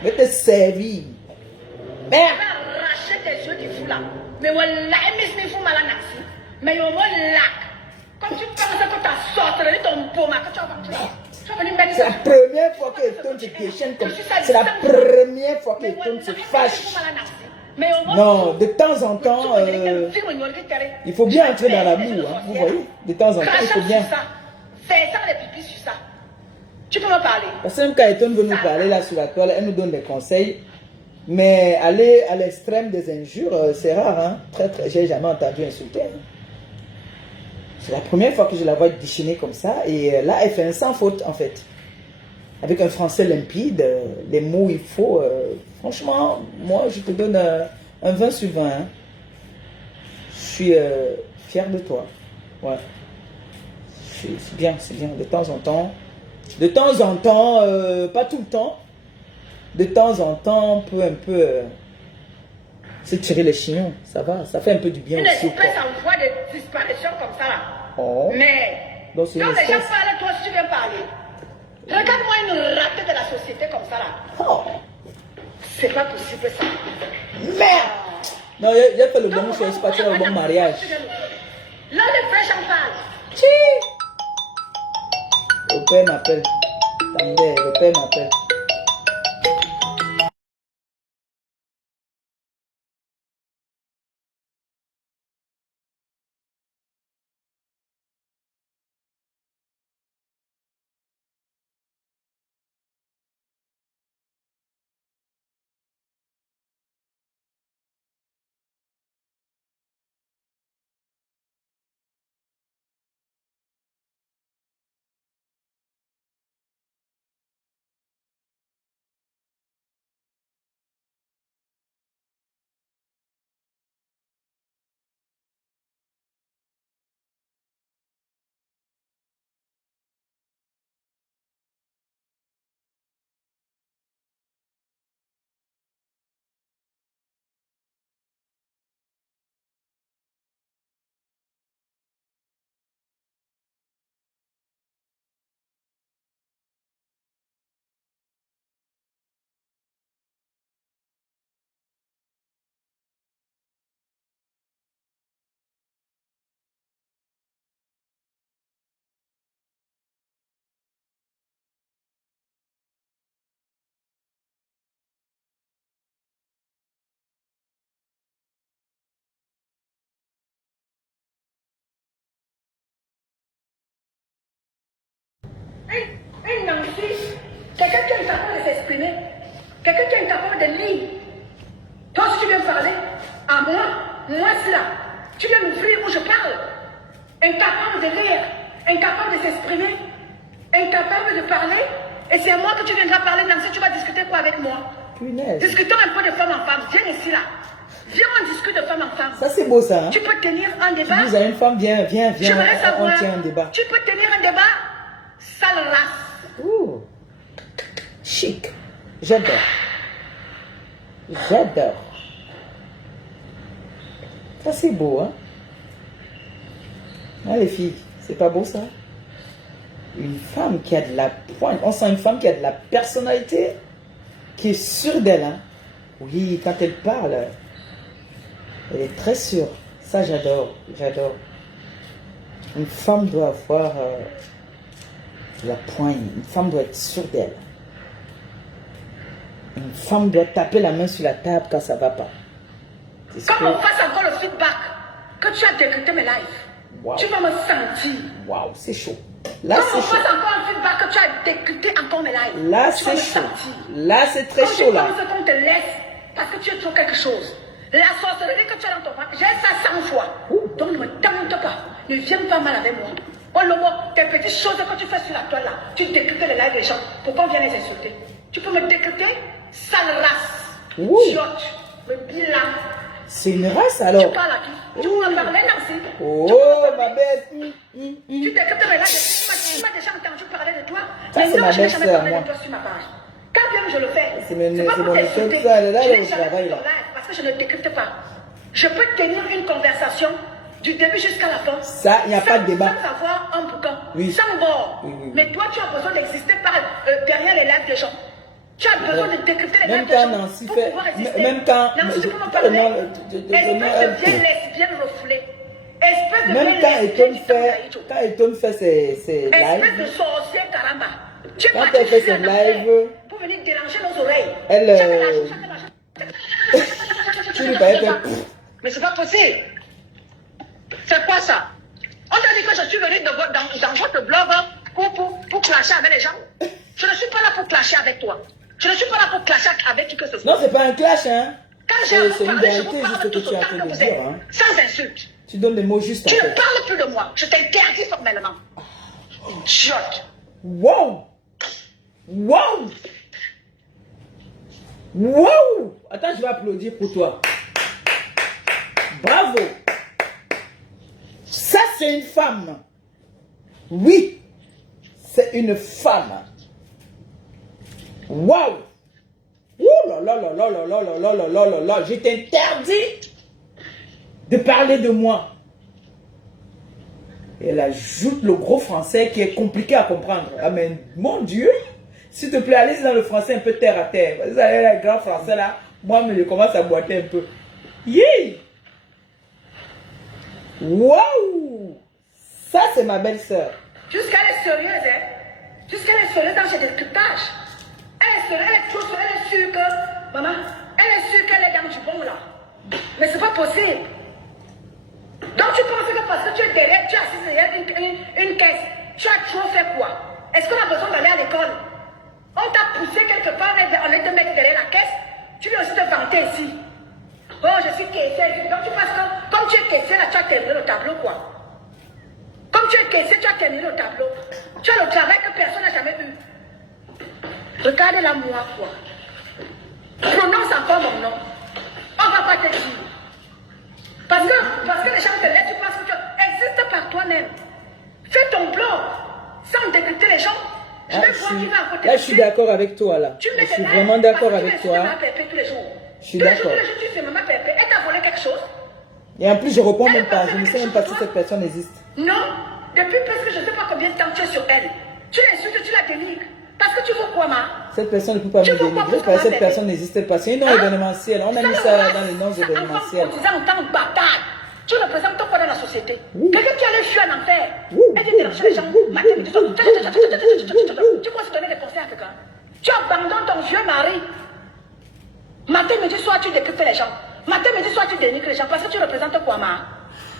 Je vais te servir. Merde. Arracher tes yeux du fou là. Mais voilà, mais fou mal à mais au moins là, quand tu penses que tu as sorti ton poma, que tu vas venir mettre c'est la première fois que Eton se déchaîne comme ça. C'est la première fois que Eton se fâche. Non, de temps en temps, il faut bien entrer dans la boue, hein, vous voyez. De temps en temps, il faut bien. Fais ça les pipis sur ça. Tu peux me parler. Parce que même quand Eton veut nous parler là sur la toile, elle nous donne des conseils. Mais aller à l'extrême des injures, c'est rare, hein. J'ai jamais entendu insulter. Hein. C'est la première fois que je la vois déchaîner comme ça. Et là, elle fait un sans faute, en fait. Avec un français limpide, les mots il faut. Franchement, moi, je te donne un 20 sur 20. Hein. Je suis fier de toi. Ouais. C'est bien, c'est bien. De temps en temps. De temps en temps, pas tout le temps. De temps en temps, on peut un peu se tirer les chignons. Ça va, ça fait un peu du bien une aussi. Une espèce en voie de disparition comme ça là. Oh. Mais donc, quand les gens parlent, toi aussi tu viens parler. Regarde-moi une ratée de la société comme ça là. Oh. C'est pas possible ça. Merde. Non, il a fait le bon chose, pas le bon mariage. Là, les frères j'en parle. Le père m'appelle. Attendez, le père m'appelle. Hey, Nancy, quelqu'un qui est capable de s'exprimer, quelqu'un qui est capable de lire. Toi, si tu viens parler à moi cela, tu viens m'ouvrir où je parle. Incapable de lire, incapable de s'exprimer, incapable de parler. Et c'est à moi que tu viendras parler, Nancy, tu vas discuter quoi avec moi? Punaise. Discutons un peu de femme en femme. Viens ici là. Viens, on discute de femme en femme. Ça, c'est beau ça. Hein? Tu peux tenir un débat. Tu dis à une femme, viens, J'aimerais savoir, on tient un débat. tu peux tenir un débat. Sale race. Ouh. Chic. J'adore. J'adore. Ça, c'est beau, hein? Hein, les filles, c'est pas beau ça? Une femme qui a de la pointe. On sent une femme qui a de la personnalité, qui est sûre d'elle, hein? Oui, quand elle parle, elle est très sûre. Ça, j'adore. J'adore. Une femme doit avoir la poigne. Une femme doit être sûre d'elle. Une femme doit taper la main sur la table quand ça ne va pas. Comme on fasse encore le feedback que tu as décrypté mes lives, wow. Tu vas me sentir. Waouh, c'est chaud. Là, comme c'est on chaud. fasse encore un feedback que tu as décrypté encore mes lives, là, tu vas me chaud. sentir. Là, c'est très comme chaud. Là, je pense qu'on te laisse parce que tu es trop quelque chose. La sorcellerie que tu as dans ton ventre, j'ai ça 100 fois. Donc ne me tente pas. Ne viens pas mal avec moi. Oh le mot, tes petites choses que tu fais sur la toile là, tu décryptes les lives des gens. Pourquoi on vient les insulter? Tu peux me décrypter? Sale race. Chiotte. Le bilan. C'est une race alors. Tu parles à qui? Tu peux me parler, Nancy? Oh, ma belle. Tu décryptes mes lives. Tu m'as déjà entendu parler de toi. Ça, mais c'est non, ma je n'ai jamais belle-sœur, parlé moi. de toi sur ma page. Quand bien je le fais, c'est pas mon pour école, t'insulter. ça, elle est là, Je au n'ai jamais travail, vu ton là. live parce que je ne décrypte pas. Je peux tenir une conversation du début jusqu'à la fin. Ça, il n'y a pas de débat. Sans avoir un boucan, Oui. sans bord. Oui, oui, oui. Mais toi, tu as besoin d'exister derrière les lives des gens. Tu as besoin de décrypter les Même lives des quand gens Nancy pour fait, pouvoir exister. même quand, Nancy, tu peux m'en le parler. nom, Espèce de vieille lesbienne refoulée. Espèce de même vieille quand lesbienne Eton fait ses espèce de lives, sorcier caramba. Tu es quand parti elle fait sur ses un enfer lives, pour venir déranger nos oreilles. elle, Chacun tu lui parlais que, mais c'est pas possible. C'est quoi ça? On t'a dit que je suis venue dans votre blog pour clasher avec les gens. Je ne suis pas là pour clasher avec toi. Je ne suis pas là pour clasher avec qui que ce soit. non, c'est pas un clash, hein. Quand j'ai à vous C'est une parler, je vérité vous juste parle que tout tu es en autant train que de vous dire, êtes. hein. Sans insulte. Tu donnes des mots justes Tu en ne fait. parles plus de moi. Je t'interdis formellement. Idiote. Wow! Wow! Wow! Attends, je vais applaudir pour toi. Bravo! Ça, c'est une femme. Oui, c'est une femme. Wow! Ouh là là là là là là là là là là là là. Je t'interdis de parler de moi. Et elle ajoute le gros français qui est compliqué à comprendre. Ah mais mon Dieu! S'il te plaît, allez dans le français un peu terre à terre. Vous avez le grand français là. Moi, je commence à boiter un peu. Yeah! Waouh! Ça, c'est ma belle-sœur. Jusqu'à elle est sérieuse, hein. Jusqu'à elle est sérieuse dans ses décryptages. Elle est sérieuse, elle est trop sérieuse, elle est sûre que, maman, elle est sûre qu'elle est dans du bon là. Mais c'est pas possible. Donc tu penses que parce que tu es derrière, tu es assis derrière une caisse, tu as trop fait quoi? Est-ce qu'on a besoin d'aller à l'école? On t'a poussé quelque part, on est de mettre derrière la caisse, tu viens aussi te vanter ici. Oh, je suis caissière. Donc tu penses que, comme tu es caissière, là, tu as terminé le tableau, quoi. Comme tu es caissier, tu as terminé le tableau. Tu as le travail que personne n'a jamais eu. Regardez-la moi, quoi. Prononce encore mon nom. On ne va pas te dire. Parce que les gens te laissent, tu penses que tu existes par toi-même. Fais ton blog sans décrypter les gens. Je vais voir qui va à côté. Là, je suis d'accord avec toi, là. Je suis vraiment d'accord avec toi. Je suis d'accord. Tous les jours, tu fais maman pépé. Elle t'a volé quelque chose? Et en plus, je ne réponds même pas. Je ne sais même pas si cette personne existe. Non. Depuis presque je ne sais pas combien de temps tu es sur elle. Tu l'insultes, tu la dénigres. Parce que tu veux quoi, ma? Cette personne ne peut pas me dénigrer parce que cette personne n'existe pas. C'est un nom événementiel. On a mis ça dans les noms événementiels. En tant que bataille. Tu représentes quoi dans la société? Quelqu'un qui allait fuir en enfer. Elle dit déranger les gens. Tu crois se donner des conseils à quelqu'un? Tu abandonnes ton vieux mari. Matin, midi, soir, tu décryptes les gens. Matin, midi, soir, tu dénigres les gens. Parce que tu représentes quoi, ma?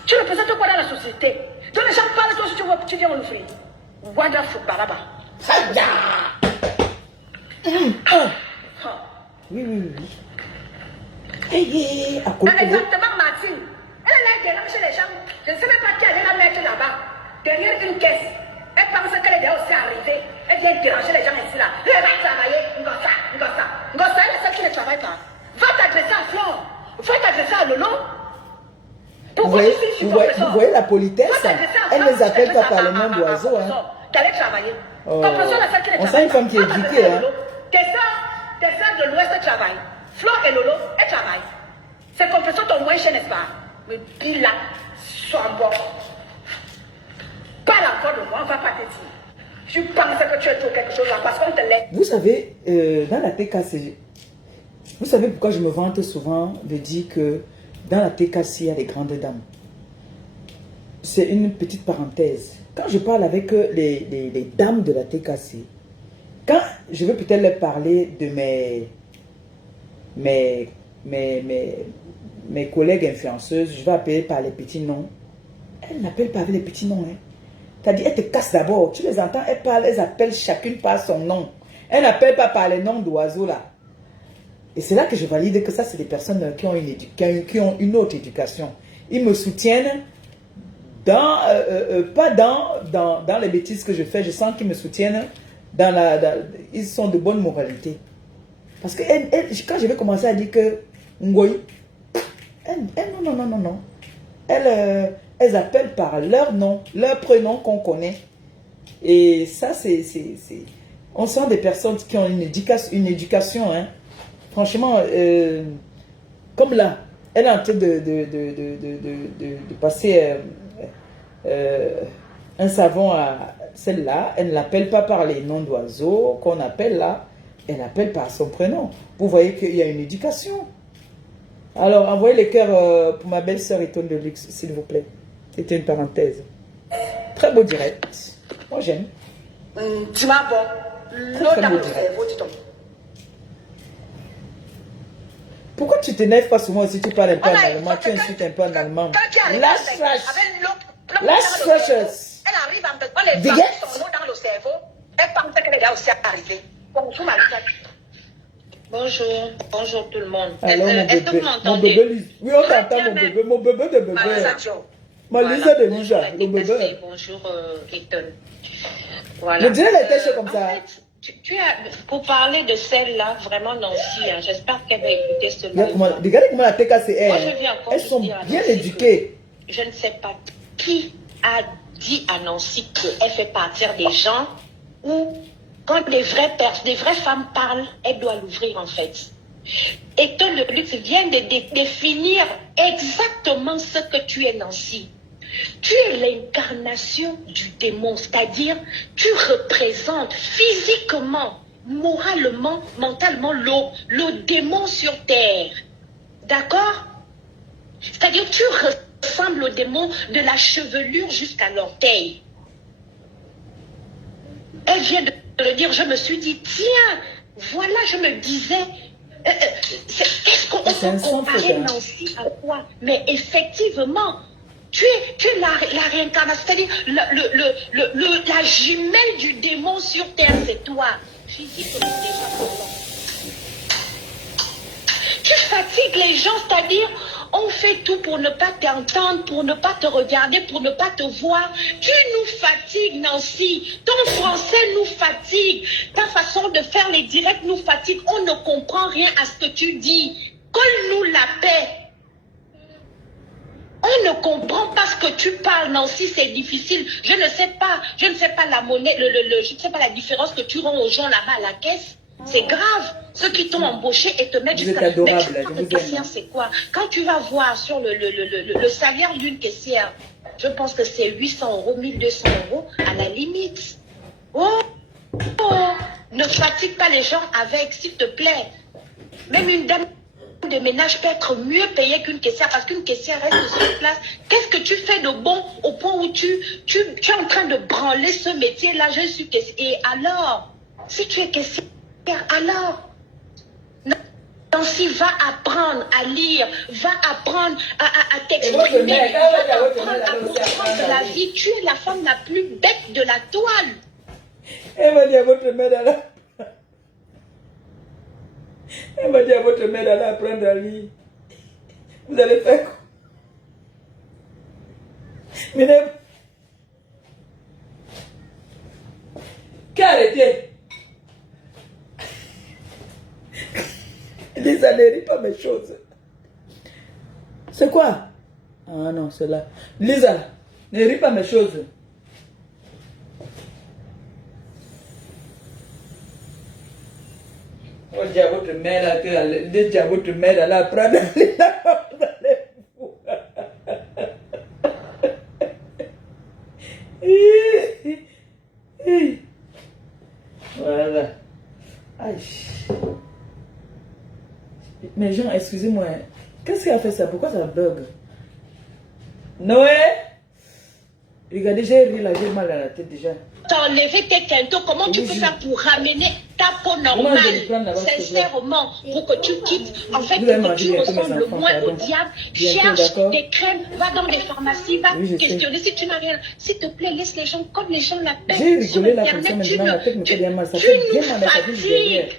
Tu représentes quoi dans la société? Donc les gens parlent, toi, si tu vois, tu viens l'ouvrir. Wonderful, baraba. Oui, oui, oui. Hey, à côté de... Exactement, Martine. Elle est là déranger les gens. Je ne sais même pas qui allait la mettre là-bas. Derrière une caisse. Elle pense qu'elle est déjà aussi arrivée. Elle vient déranger les gens ici là. Elle va travailler. Ngossa. Ngossa, elle est celle qui ne travaille pas. Va t'adresser à Flore. Va t'adresser à Lolo. Vous voyez la politesse? Elle ne les appelle pas par le nom d'oiseau. D'aller travailler. On sent une femme qui est éduquée. Tes soeurs de l'Ouest travaillent. Flore et Lolo, elles travaillent. C'est compression ton moins cher, n'est-ce pas? Mais dis là, sois bon. Parle encore de moi, on va pas te dire. Tu penses que tu es tout quelque chose là parce qu'on te laisse. Vous savez, dans la TKC, vous savez pourquoi je me vante souvent de dire que dans la TKC, il y a des grandes dames. C'est une petite parenthèse. Quand je parle avec les dames de la TKC, quand je veux peut-être leur parler de mes collègues influenceuses, je vais appeler par les petits noms. Elles n'appellent pas avec les petits noms. C'est-à-dire, elles te cassent d'abord. Tu les entends, elles parlent, elles appellent chacune par son nom. Elles n'appellent pas par les noms d'oiseaux là. Et c'est là que je valide que ça, c'est des personnes qui ont une autre éducation. Ils me soutiennent pas dans les bêtises que je fais. Je sens qu'ils me soutiennent ils sont de bonne moralité. Parce que quand je vais commencer à dire que Ngoyi, non. Elles appellent par leur nom, leur prénom qu'on connaît. Et ça, on sent des personnes qui ont une éducation, hein. Franchement, comme là, elle est en train de passer un savon à celle-là. Elle ne l'appelle pas par les noms d'oiseaux qu'on appelle là. Elle l'appelle par son prénom. Vous voyez qu'il y a une éducation. Alors, envoyez les cœurs pour ma belle-sœur Étonne de Luxe, s'il vous plaît. C'était une parenthèse. Très beau direct. Moi, j'aime. Dis-moi, bon, l'autre dans le cerveau, dis donc. Pourquoi tu t'énerves pas souvent si tu parles un peu en allemand? Tu insultes un peu en allemand. Lâche fraîche. Lâche fraîcheuse. Elle arrive en fait, on les met son nom dans le cerveau. Elle pense que les gars aussi arrivés. Bonjour, ma Bonjour, bonjour tout le monde. Alors, Est-ce que vous mon m'entendez? bébé, Lise. Oui, on t'entend, mon bébé de bébé. Ma Lisa de Lisa, le bébé. Bonjour, Ethan. Voilà. Le direct était chaud comme ça. En fait, tu as, pour parler de celle-là, vraiment Nancy, hein, j'espère qu'elle va écouter ce live. Regardez comment la TKCR, Moi, je viens encore elles de sont dire à bien Nancy éduquées. Je ne sais pas qui a dit à Nancy qu'elle fait partir des gens où, quand des vraies femmes parlent, elle doit l'ouvrir en fait. Et Ton de Luxe vient de définir exactement ce que tu es, Nancy. Tu es l'incarnation du démon, c'est-à-dire tu représentes physiquement, moralement, mentalement le démon sur terre. D'accord? C'est-à-dire tu ressembles au démon de la chevelure jusqu'à l'orteil. Elle vient de le dire, je me suis dit, tiens, voilà, je me disais, est-ce qu'on peut comparer Nancy à quoi? Mais effectivement, tu es la réincarnation, c'est-à-dire la jumelle du démon sur terre, c'est toi. Physiquement déjà parlant. Tu fatigues les gens, c'est-à-dire, on fait tout pour ne pas t'entendre, pour ne pas te regarder, pour ne pas te voir. Tu nous fatigues, Nancy. Ton français nous fatigue. Ta façon de faire les directs nous fatigue. On ne comprend rien à ce que tu dis. Colle-nous la paix. On ne comprend pas ce que tu parles, Nancy, c'est difficile. Je ne sais pas la monnaie, je ne sais pas la différence que tu rends aux gens là-bas à la caisse. C'est grave. Ceux qui t'ont embauché et te mettent jusqu'à... Mais tu parles de caissière, c'est quoi? Quand tu vas voir sur le salaire d'une caissière, je pense que c'est 800 euros, 1200 euros à la limite. Oh, ne fatigue pas les gens avec, s'il te plaît. Même une dame de ménage peut être mieux payée qu'une caissière parce qu'une caissière reste sur place. Qu'est-ce que tu fais de bon au point où tu es en train de branler ce métier-là? Je suis caissière. Et alors, si tu es caissière, alors, Nancy, va apprendre à lire, va apprendre à t'exprimer, va apprendre à comprendre la vie. Tu es la femme la plus bête de la toile. Elle m'a dit à votre mère d'aller. Elle m'a dit à votre mère d'aller apprendre à lire. Vous allez faire quoi? Mais qu'arrêtez. Lisa, ne ris pas mes choses. C'est quoi? Ah non, c'est là. Lisa, ne ris pas mes choses. On dit à votre mère là que dit à votre mère d'aller apprendre. Voilà. Aïe. Mais Jean, excusez-moi, qu'est-ce qui a fait ça? Pourquoi ça bug? Noé? Regardez, j'ai ri là, j'ai mal à la tête déjà. T'enlever tes quintaux, comment tu peux faire pour ramener ta peau normale, sincèrement, pour que tu quittes, en fait, pour que tu ressembles le moins au diable, cherche des crèmes, va dans des pharmacies, va questionner si tu n'as rien. S'il te plaît, laisse les gens comme les gens l'appellent. J'ai rigolé là comme ça, maintenant la tête me fait bien mal, ça fait bien mal à la tête derrière.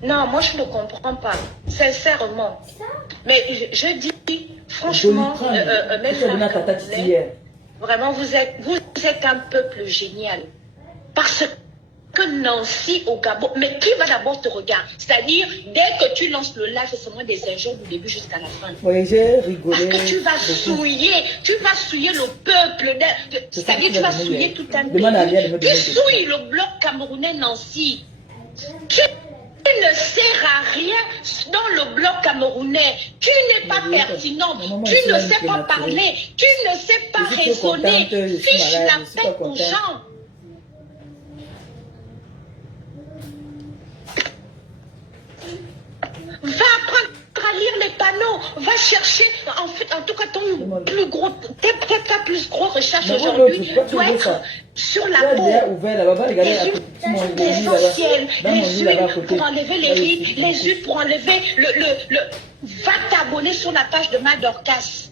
Non, moi je ne comprends pas, sincèrement. Mais je dis, franchement, mes frères, vraiment, vous êtes un peuple génial. Parce que Nancy au Gabon, mais qui va d'abord te regarder? C'est-à-dire, dès que tu lances le live, c'est seulement des injures du début jusqu'à la fin. Oui, j'ai rigolé. Parce que tu vas souiller le peuple. C'est-à-dire, tu vas souiller tout un pays. Tu souilles le bloc camerounais Nancy. Tu ne sers à rien dans le bloc camerounais. Tu n'es pas pertinent. Tu ne sais pas parler. Tu ne sais pas raisonner. Fiche la paix aux gens. Va apprendre à lire les panneaux, va chercher, en tout cas ton plus gros, ta plus gros recherche aujourd'hui doit être sur la peau. Les huiles essentielles, les huiles pour enlever les rides, les huiles pour enlever va t'abonner sur la page de Madorcas.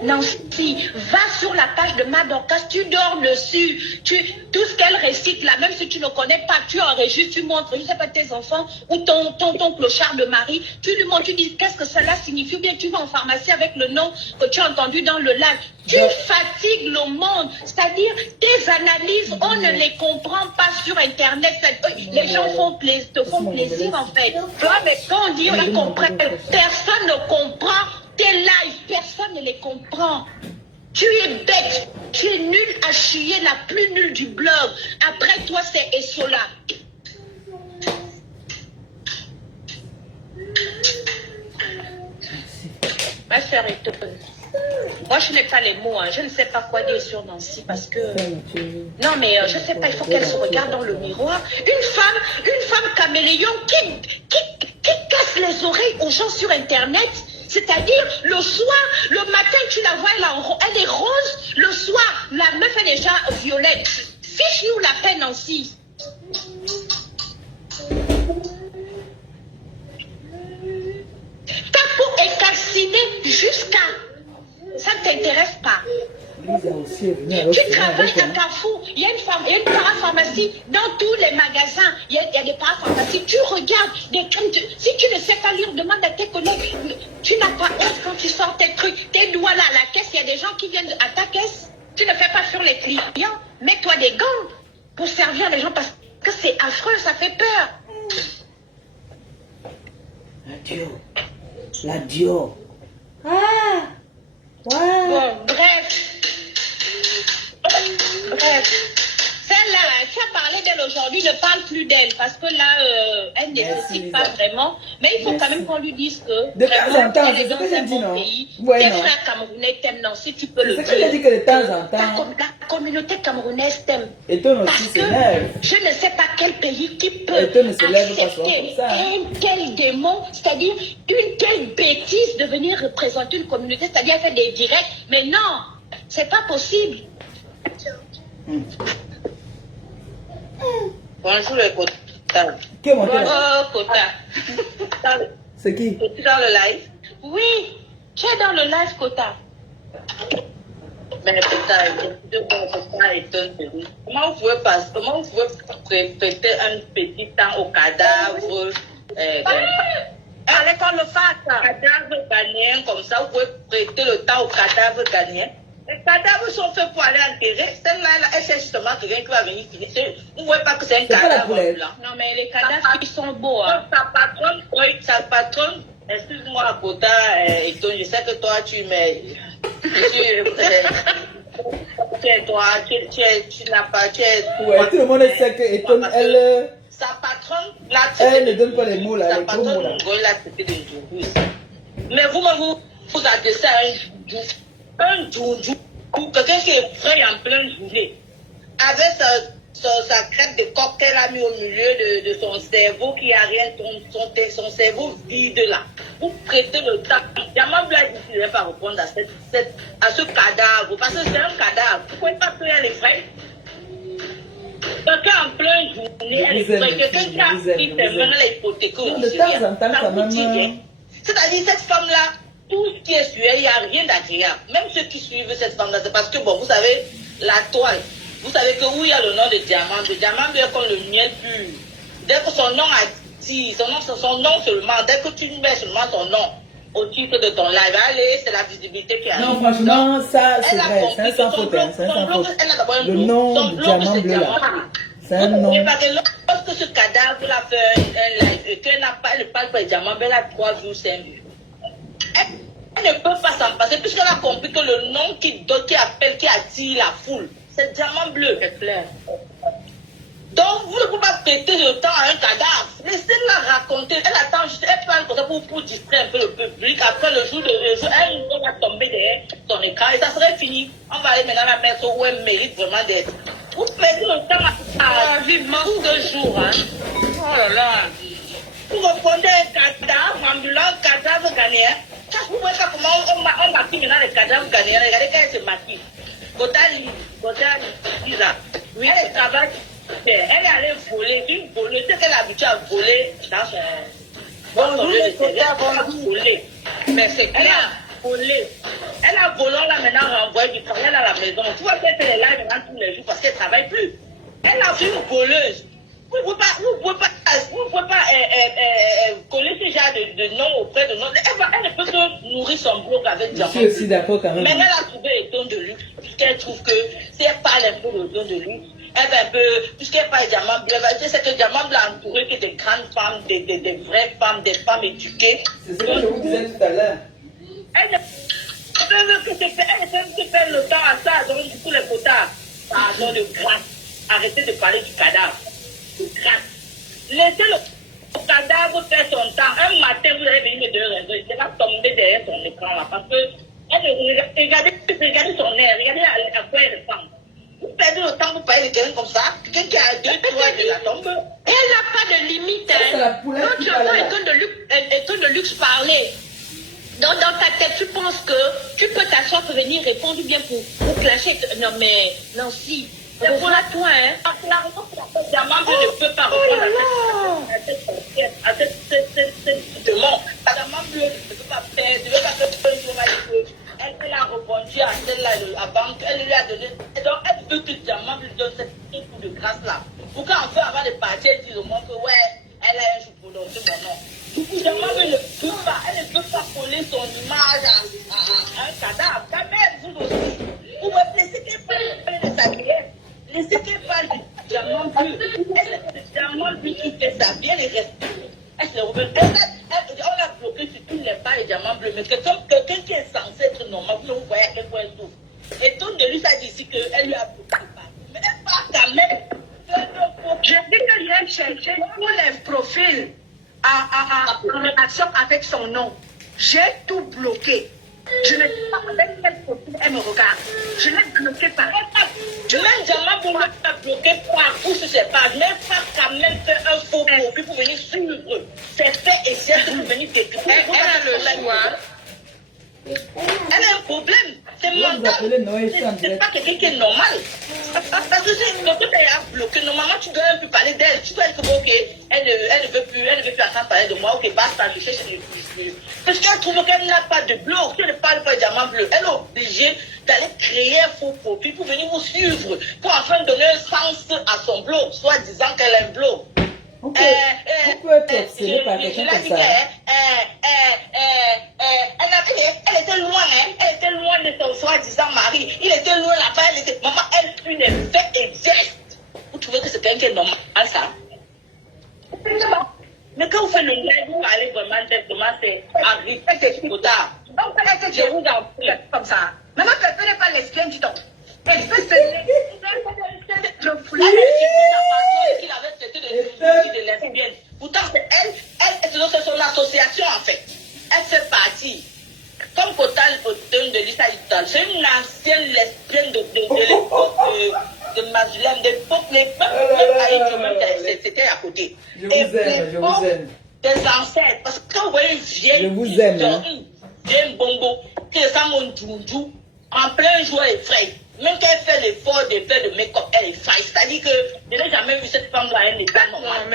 Nancy, va sur la page de Madorcas, tu dors dessus, tout ce qu'elle récite là, même si tu ne connais pas, tu enregistres, tu montres, je ne sais pas, tes enfants ou ton clochard de mari, tu lui montres, tu dis qu'est-ce que cela signifie, ou bien tu vas en pharmacie avec le nom que tu as entendu dans le live. Tu fatigues le monde, c'est-à-dire tes analyses, on ne les comprend pas sur Internet, les gens te font plaisir en fait. Mais quand on dit on comprend, personne ne comprend. Tes lives, personne ne les comprend. Tu es bête, tu es nul à chier, la plus nulle du blog. Après toi, c'est Essola. Ma soeur est étonne. Moi, je n'ai pas les mots, hein. Je ne sais pas quoi dire sur Nancy parce que... Non, mais je ne sais pas, il faut qu'elle se regarde dans le miroir. Une femme caméléon qui casse les oreilles aux gens sur Internet. C'est-à-dire, le soir, le matin, tu la vois, elle est rose. Le soir, la meuf, elle est déjà violette. Fiche-nous la paix, Nancy. Ta peau est calcinée jusqu'à... Ça ne t'intéresse pas. Tu travailles à Carrefour, il y a une parapharmacie dans tous les magasins, il y a des parapharmacies. Tu regardes, si tu ne sais pas lire, demande à tes collègues. Tu n'as pas honte quand tu sors tes trucs, tes doigts là à la caisse, il y a des gens qui viennent à ta caisse. Tu ne fais pas sur les clients. Mets-toi des gants pour servir les gens parce que c'est affreux, ça fait peur. La Dior. Ah! Wow. Bon, bref. Celle-là, tu as parlé d'elle aujourd'hui, ne parle plus d'elle parce que là, elle n'existe pas vraiment. Mais il faut quand même qu'on lui dise que de temps en temps, elle est dans un bon pays. Tes frères camerounais t'aiment, non, si tu peux le dire. C'est ce que dit que de temps en temps. La communauté camerounaise t'aime. Et toi aussi, c'est lève. Je ne sais pas quel pays qui peut accepter un tel démon, c'est-à-dire une telle bêtise de venir représenter une communauté, c'est-à-dire faire des directs. Mais non, c'est pas possible. Bonjour les Kota. Bonjour Kota. C'est qui? Tu es dans le live? Oui, tu es dans le live Kota. Mais Kota étonne. Comment vous pouvez prêter un petit temps au cadavre Allez qu'on le fasse. Cadavre ghanéen comme ça, vous pouvez prêter le temps au cadavre ghanéen. Les cadavres sont faits pour aller enterrer. Celle-là, elle sait justement quelqu'un qui va venir finir. Vous ne voyez pas que c'est un cadavre blanc. Non, mais les cadavres, ils sont beaux. Hein. Sa patronne, excuse-moi, Kota, je sais que toi, tu mets. Tu n'as pas. Ouais, tout le monde sait que Eton, elle. Sa patronne, là, elle ne donne pas les mots là, sa les gros mots là. C'était des joujous. Mais vous adressez à un joujou, quelqu'un qui est frais en pleine journée, avec sa crête de coq qu'elle a mis au milieu de son cerveau qui a rien, son cerveau vide là. Vous prêtez le temps. Diamant Blanc ne va pas répondre à ce cadavre, parce que c'est un cadavre. Vous ne pouvez pas payer les frais. Quelqu'un en pleine journée, elle est frais. Quelqu'un qui a pris ses mains, elle est hypothéquée au Nigeria. Ça vous dit rien. C'est-à-dire, cette femme-là, tout ce qui est sur elle, il n'y a rien d'agréable. Même ceux qui suivent cette femme-là, c'est parce que, bon, vous savez, la toile, vous savez que où il y a le nom de diamant est comme le miel pur. Dès que son nom a dit, son nom seulement, dès que tu mets seulement son nom au titre de ton live, allez, c'est la visibilité qui arrive. Non, franchement, ça, c'est vrai, c'est un sans faute. Le nom du diamant bleu là. C'est un nom. Et parce que lorsque ce cadavre-là fait un live et qu'elle n'a pas, elle ne parle pas de diamant, elle a 3 vues, 5 vues. Elle ne peut pas s'en passer puisqu'elle a compris que le nom qui appelle, qui attire la foule, c'est diamant bleu. C'est clair. Donc, vous ne pouvez pas prêter le temps à un cadavre. Laissez-la raconter. Elle attend juste, elle parle comme ça pour distraire un peu le public. Après le jour, elle va tomber derrière son écran et ça serait fini. On va aller maintenant la mettre où elle mérite vraiment d'être. Vous perdez le temps à vivement 2 jours. Hein. Oh là là. Vous reprenez un cadavre, ambulant, cadavre ghanéen. Vous voyez comment on maquille maintenant les cadavres ghanéens. Regardez quand elle se maquille. Godali, Lisa. Oui, elle travaille. Elle est allée voler, une voleuse, c'est qu'elle a habitué à voler dans son lieu de service. Elle a volé. Mais c'est clair. Elle a volé. Elle a volé, on l'a maintenant renvoyé du travail à la maison. Tu vois qu'elle fait les lives maintenant tous les jours parce qu'elle ne travaille plus. Elle a fait une voleuse. Vous ne pouvez pas coller ce genre de nom auprès de nous. Elle ne peut que nourrir son blog avec diamant. Je suis aussi d'accord quand même. Mais elle a trouvé les tons de luxe, puisqu'elle trouve que si elle parle un peu de tons de luxe, elle va un peu, puisqu'elle parle de diamant bleu, elle va dire que diamant bleu a entouré que des grandes femmes, des vraies femmes, des femmes éduquées. C'est ce que je vous disais tout à l'heure. Elle ne peut que faire le temps à ça, donc du coup les potards, pardon de grâce, arrêtez de parler du cadavre. Laissez le cadavre faire son temps. Un matin, vous allez venir me donner raison. Il va tomber derrière son écran là. Parce que regardez son air, regardez à quoi elle ressemble. Vous perdez le temps pour parler de quelqu'un comme ça. Quelqu'un qui a 2-3 de la tombe. Et elle n'a pas de limite. Hein. Quand tu entends Étonne de luxe parler, dans ta tête, tu penses que tu peux t'asseoir pour venir répondre bien pour clasher. Non, mais non, si. C'est pour la toi, hein. La raison pour laquelle Diamant Bleu ne peut pas répondre à cette demande. Diamant Bleu ne peut pas faire, ne peut pas faire un journaliste. Elle a répondu à celle-là, à banque, elle lui a donné. Et donc, elle veut que Diamant Bleu donne cette coup de grâce-là. Pour qu'enfin, avant de partir, elle dise au monde que, ouais, elle a un jour pour prononcer mon nom. Diamant Bleu ne peut pas, elle ne peut pas coller son image à un cadavre. Ta mère, vous aussi. Vous me laissez qu'elle parle de sa cliente. Laissez qu'elle parle du diamant bleu. Le diamant bleu qui fait ça, bien les respecter. On a bloqué sur tous les pas les diamants bleus. Mais quelqu'un qui est censé être normal, vous voyez à quel point elle souffre. Et tout de lui, ça dit ici qu'elle lui a bloqué le pas. Mais elle part quand même. Je dis que j'ai cherché tous les profils en relation avec son nom. J'ai tout bloqué. Je ne sais pas avec quel profil elle me regarde. Je l'ai bloqué par elle. Même diamant bleu l'a bloqué partout sur ses pages. Même pas quand même fait un faux profil pour venir suivre. C'est fait et c'est pour venir détruire. Elle a le choix. Elle a un problème. C'est mental. C'est pas quelqu'un qui est normal. Parce que si le peuple est bloqué, normalement tu dois un peu parler d'elle. Tu dois dire que bon, ok, elle ne veut plus entendre parler de moi. Ok, basta, je cherche le. Parce qu'elle trouve qu'elle n'a pas de blog. Si elle ne parle pas de diamant bleu, elle est obligée d'aller créer un faux profil pour venir vous suivre. Pour enfin donner un sens à son blog, soit disant qu'elle a un blog. On peut être obsédé par quelqu'un comme ça. Elle était loin, hein. Elle était loin de son soi-disant mari. Il était loin là-bas. Maman, elle eut les faits et gestes. Vous trouvez que c'est quelqu'un qui est normal, ça? Mais quand vous faites le live, vous allez vraiment c'est Henri, c'est Chicoda. Donc, je vous en prie, comme ça. Maman, tu n'est pas lesbienne, dis donc. Elle peut se je voulais qu'il avait traité de lesbienne. Pourtant, c'est c'est son association en fait. Elle fait partie. Comme Kotal de Lisa Ital, c'est une ancienne lesbienne de l'époque de Mazulem, de l'époque, c'était à côté. Je vous aime. Des ancêtres, parce que quand vous voyez une vieille, vieille bongo, qui ressemble à un djoudjou, en plein jour, elle effraie. Même quand elle fait l'effort de faire le make-up, elle effraie. C'est-à-dire que je n'ai jamais vu cette femme-là, elle n'est pas normale.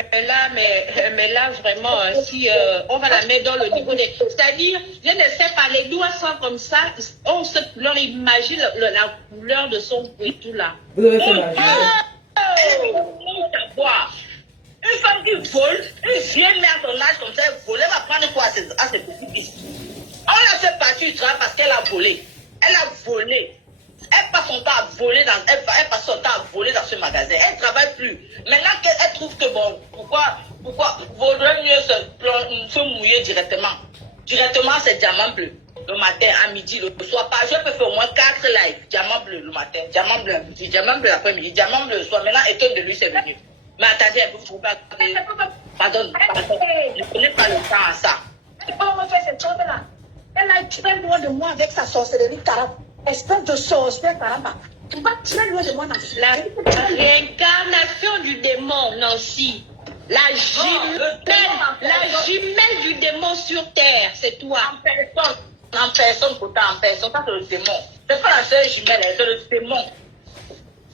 Mais là, vraiment, si on va la mettre dans le niveau des... C'est-à-dire, je ne sais pas, les doigts sont comme ça, on se leur imagine la couleur de son cou et tout là. Vous devez faire magie. Savoir. Une femme qui vole, une vieille mère à son âge comme ça, elle vole, elle va prendre quoi à ses petits-fils? On l'a fait partir du travail parce qu'elle a volé. Elle a volé. Elle passe son temps à voler elle passe son temps à voler dans ce magasin. Elle ne travaille plus. Maintenant qu'elle trouve que bon, pourquoi vaudrait mieux se mouiller directement. Directement, c'est diamant bleu. Le matin, à midi, le soir. Je peux faire au moins 4 lives. Diamant bleu le matin, diamant bleu à midi, diamant bleu l'après-midi, diamant bleu le soir. Maintenant, étonne de lui, c'est venu. Mais attendez, vous pas. Pardon. Je n'ai pas le temps à ça. On fait cette chose-là. Elle est très loin de moi avec sa sorcellerie caramba. Espèce de sorcière caramba. Tu vas très loin de moi, Nancy. La réincarnation du démon, Nancy. La jumelle du démon sur terre, c'est toi. En personne, pourtant, en personne. Ça, c'est le démon. C'est pas la seule jumelle, c'est le démon.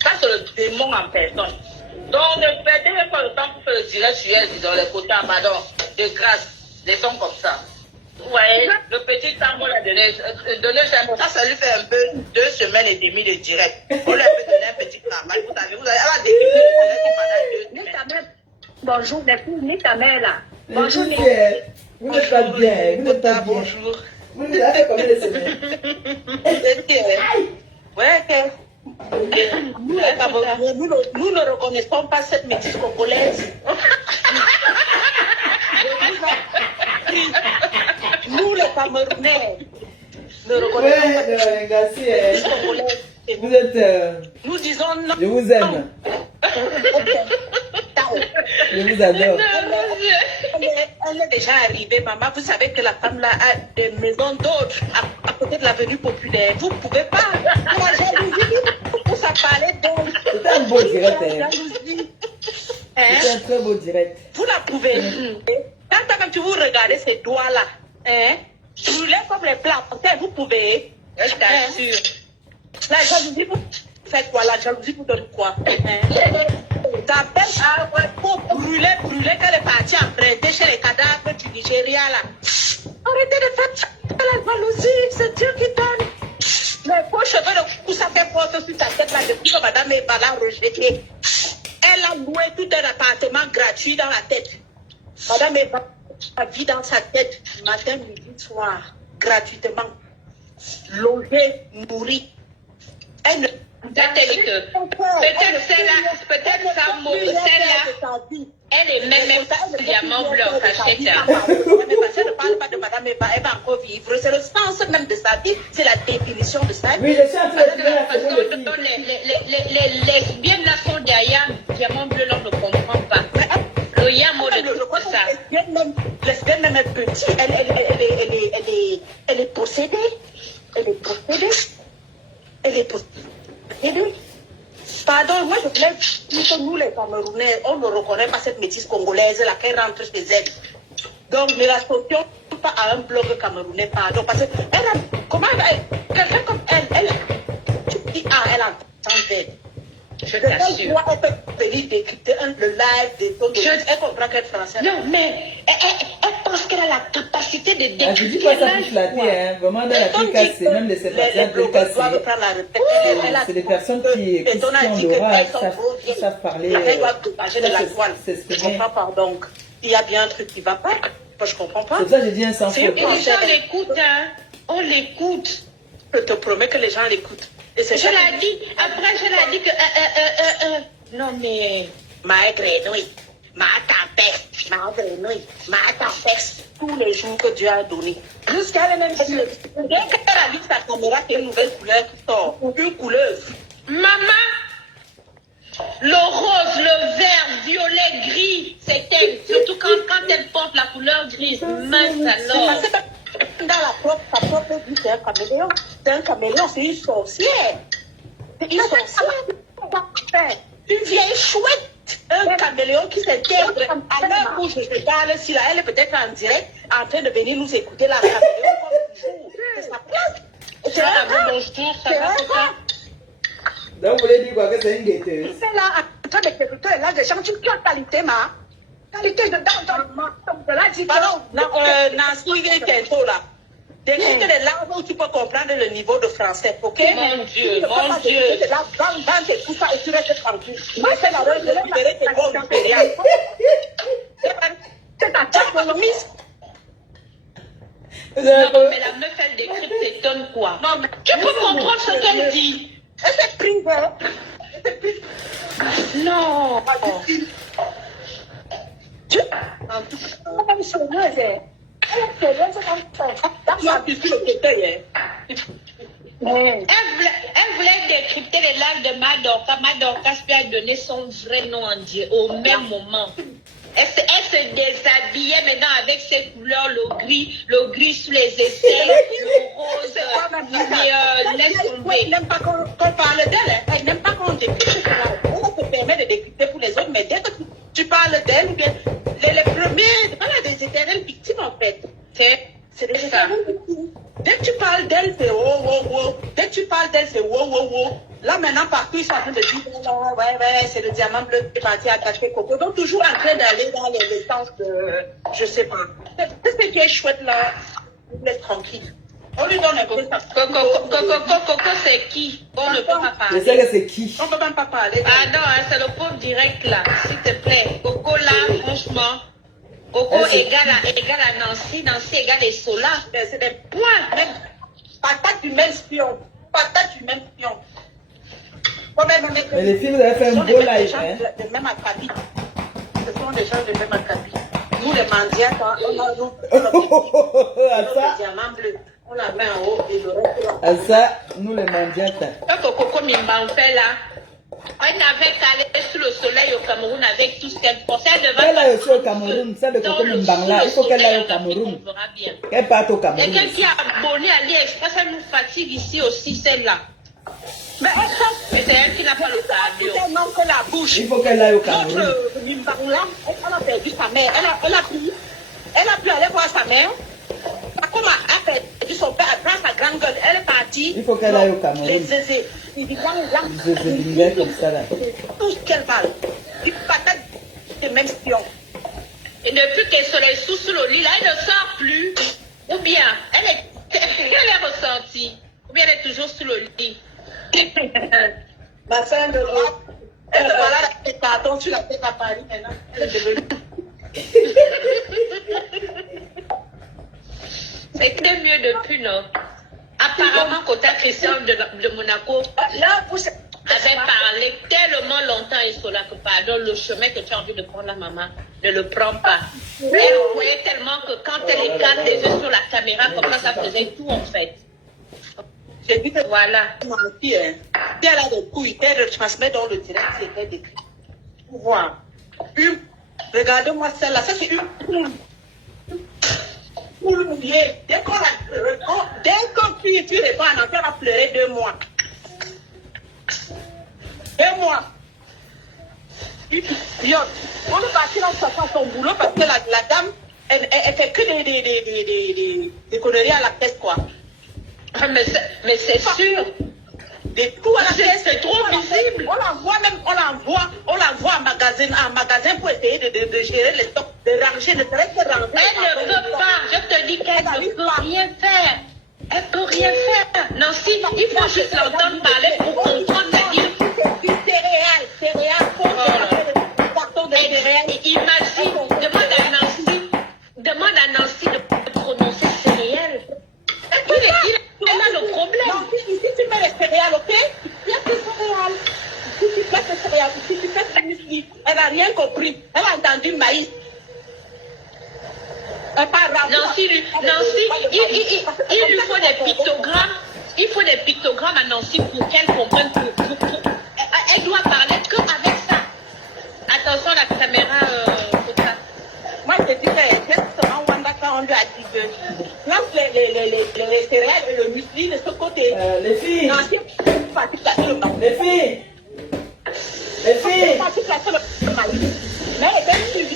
Ça, c'est le démon en personne. Donc, ne perdez pas le temps pour faire le direct sur elle, dans les côtés, pardon. De grâce, des sons comme ça. Vous voyez, le petit tambour l'a donné, ça lui fait un peu 2 semaines et demie de direct. On lui a fait donner un petit travail. Vous savez, elle a débuté le direct pendant 2 semaines. Bonjour, les filles, ni ta mère là. Bonjour, vous n'êtes pas bien. Vous n'êtes pas bien. Bonjour. Vous nous avez fait combien de semaines? Ouais, nous, les Camerounais, nous ne reconnaissons pas cette métisse congolaise. Nous, les Camerounais, ne reconnaissons pas cette métisse congolaise. Vous êtes... Nous disons non. Je vous aime. Je vous adore. Elle est déjà arrivée, maman. Vous savez que la femme là a des maisons d'autres à côté de l'avenue populaire. Vous ne pouvez pas. La jalousie, pour ça parler donc. C'était un beau direct. C'était un très beau direct. Vous la pouvez. Quand tu vous regardez ces doigts-là, brûlés comme les plats, vous pouvez. Je t'assure. La jalousie, vous faites quoi? La jalousie vous donne quoi? Ta belle pour brûler quand elle est partie emprunter chez les cadavres du Nigeria là. Arrêtez de faire la jalousie, c'est Dieu qui donne. Les beaux cheveux de coups, ça fait porte sur ta tête là depuis que madame Eva l'a rejeté. Elle a loué tout un appartement gratuit dans la tête. Madame Eva a vu dans sa tête matin, midi, soir, gratuitement. Logé, nourri. Elle ne... Peut-être celle-là, elle est même diamant blanc, cachette. Ça ne parle pas de madame Eva, elle va encore vivre. C'est le sens même de sa vie, c'est la définition de sa vie. Oui, je suis en train de dire parce que les lesbiennes là sont derrière, diamant bleu, on ne comprend pas. Le yamo de ça. Lesbienne même est petite, elle est possédée. Pardon, moi je voulais dire que nous les Camerounais, on ne reconnaît pas cette métisse congolaise là qui rentre chez elle. Donc ne l'associons pas à un blog camerounais, pardon, parce que elle a, comment quelqu'un comme elle, tu dis, elle entend elle. Je t'assure. Elle peut venir décrypter le live des tons de... Elle comprend qu'elle est française. Non, mais elle pense qu'elle a la capacité de décrypter. Je dis pas ça pour flatter, hein. Vraiment, dans l'Afrique, c'est même de ces personnes c'est des personnes qui ont l'aura, qui savent parler. Je comprends pas, donc il y a bien un truc qui va pas. Moi, je comprends pas. C'est pour ça que j'ai dit un sans faute. Et les gens l'écoutent, hein. On l'écoute. Je te promets que les gens l'écoutent. Je l'ai dit, après je l'ai dit que... non mais... Ma grenouille, ma tempête, tous les jours que Dieu a donné. Jusqu'à elle-même, dès qu'elle a vu sa caméra, c'est une nouvelle couleur qui sort. Une couleur. Maman, le rose, le vert, violet, gris, c'est elle. Surtout quand elle porte la couleur grise. Mince alors. Dans sa propre vie, c'est un caméléon. C'est un caméléon, c'est une sorcière. C'est une sorcière. Une vieille chouette. Un caméléon qui s'intègre. À l'heure où je te parle, si là, elle est peut-être en direct, en train de venir nous écouter là. Caméléon comme toujours. C'est sa place. C'est un rat. Donc, vous voulez dire quoi, que c'est une guetteuse? C'est là, en train d'écouter là, des gens qui ont qualité, ma. Qualité de la dit. Pardon, Nancy Kento là. D'écouter les langues où tu peux comprendre le niveau de français, ok? Mon Dieu, mon Dieu. La bande et tout ça, et tu restes tranquille. Moi, c'est la règle, je libérer tes bons impériales. C'est ta tête, miss. Non, mais la meuf, elle décrypte, s'étonne quoi. Non, mais tu peux comprendre ce qu'elle dit. Elle s'est prise, hein. Elle s'est prise. Non. Comme sérieuse, hein. Elle est sérieuse comme ça. Tu as pu le côté, hein. Elle voulait décrypter les langues de Madorka. Madorka lui a donné son vrai nom en Dieu au même moment. Elle se déshabillait maintenant avec ses couleurs, le gris sous les aisselles, le rose, laisse tomber. Elle n'aime pas qu'on parle d'elle. Elle n'aime pas qu'on décrypte. On te permet de décrypter pour les autres, mais dès que tu parles d'elle, les premiers, voilà, des éternelles victimes en fait. C'est des éternelles victimes. Dès que tu parles d'elle, c'est wow, wow, wow. Dès que tu parles d'elle, c'est wow, wow, wow. Là, maintenant, partout, ils sont en train de dire, ouais, c'est le diamant bleu qui est parti attaquer Coco. Donc, toujours en train d'aller dans les sens de, je sais pas. C'est ce qui est chouette là. On nous laisse tranquille. On lui donne un peu ça. Coco, c'est qui? On ne peut pas parler. Je sais que c'est qui. On ne peut même pas parler. Ah non, hein, c'est le pauvre direct là, s'il te plaît. Coco là, franchement. Coco égale à Nancy, Nancy égale les Sola. C'est des points, même. Patate du même spion. Patate du même spion. Mais les filles, vous avez fait un beau live, hein? De même acabit. Ce sont des gens de même acabit. Nous, les mendiants, on a le diamant bleu. On la met en haut et le reste. Ça, nous les mendiants. Quand Coco Mimba fait là, elle n'avait qu'à aller sous le soleil au Cameroun avec tout ce qu'elle pensait. Elle est aussi au Cameroun, ça de Coco Mimba là, il faut qu'elle aille au Cameroun. Qu'elle parte au Cameroun. Quelqu'un qui a abonné à l'AliExpress, elle nous fatigue ici aussi, celle-là. Mais c'est elle qui n'a pas le cardio. Elle manque la bouche. Il faut elle aille au Cameroun. Notre Mimba là, elle a perdu sa mère. Elle a pu aller voir sa mère. Comme elle a perdu son père, elle prend sa grande gueule. Elle est partie. Il faut qu'elle aille au Cameroun. Les zézés. Il dit zézés comme ça là. Tout ce qu'elle parle. Il patate de même spion. Et depuis qu'elle se les sous le lit, là, elle ne sort plus. Ou bien, elle est ressentie. Ou bien elle est toujours sous le lit. Ma soeur de l'Europe, elle se balade avec des cartons sur la tête à Paris maintenant. Elle est devenue. C'était mieux depuis, non? Apparemment, côté Christian de Monaco avait parlé tellement longtemps et cela que, pardon, le chemin que tu as envie de prendre la maman, ne le prends pas. Elle voyait tellement que quand elle écarte les yeux sur la caméra, comme ça faisait tout en fait. J'ai dit que voilà. Si elle a des couilles, elle retransmet dans le direct, c'était décrit. Pour voir. Regardez-moi celle-là, ça c'est une poule. Poule mouillée. Dès que tu réponds à l'enfant, elle va pleurer 2 mois. 2 mois. On est parti dans son boulot parce que la dame, elle fait que des conneries à la tête, quoi. Mais c'est sûr. Des trous à la tête, c'est trop visible. On l'envoie en magasin pour essayer de gérer les stocks, de ranger, de ranger. Elle ne peut pas. Je te dis qu'elle ne peut rien faire. Elle peut rien faire. Non, si, il faut juste l'entendre parler pour comprendre. C'est-à-dire. Imagine, demande à Nancy de prononcer céréales. Elle a le problème. Non, si tu mets les céréales, ok? Il y a des céréales. Si tu fais des céréales, si tu fais des muesli, elle n'a rien compris. Elle a entendu maïs. Nancy, il lui faut des pictogrammes. Il faut des pictogrammes à Nancy pour qu'elle comprenne. Elle doit parler que avec ça. Attention, la caméra, moi, je te dis que justement, Wanda, quand on lui a dit que lance les céréales et le muesli de ce côté. Les filles. Nancy, les filles. Les filles. Mais elle dit que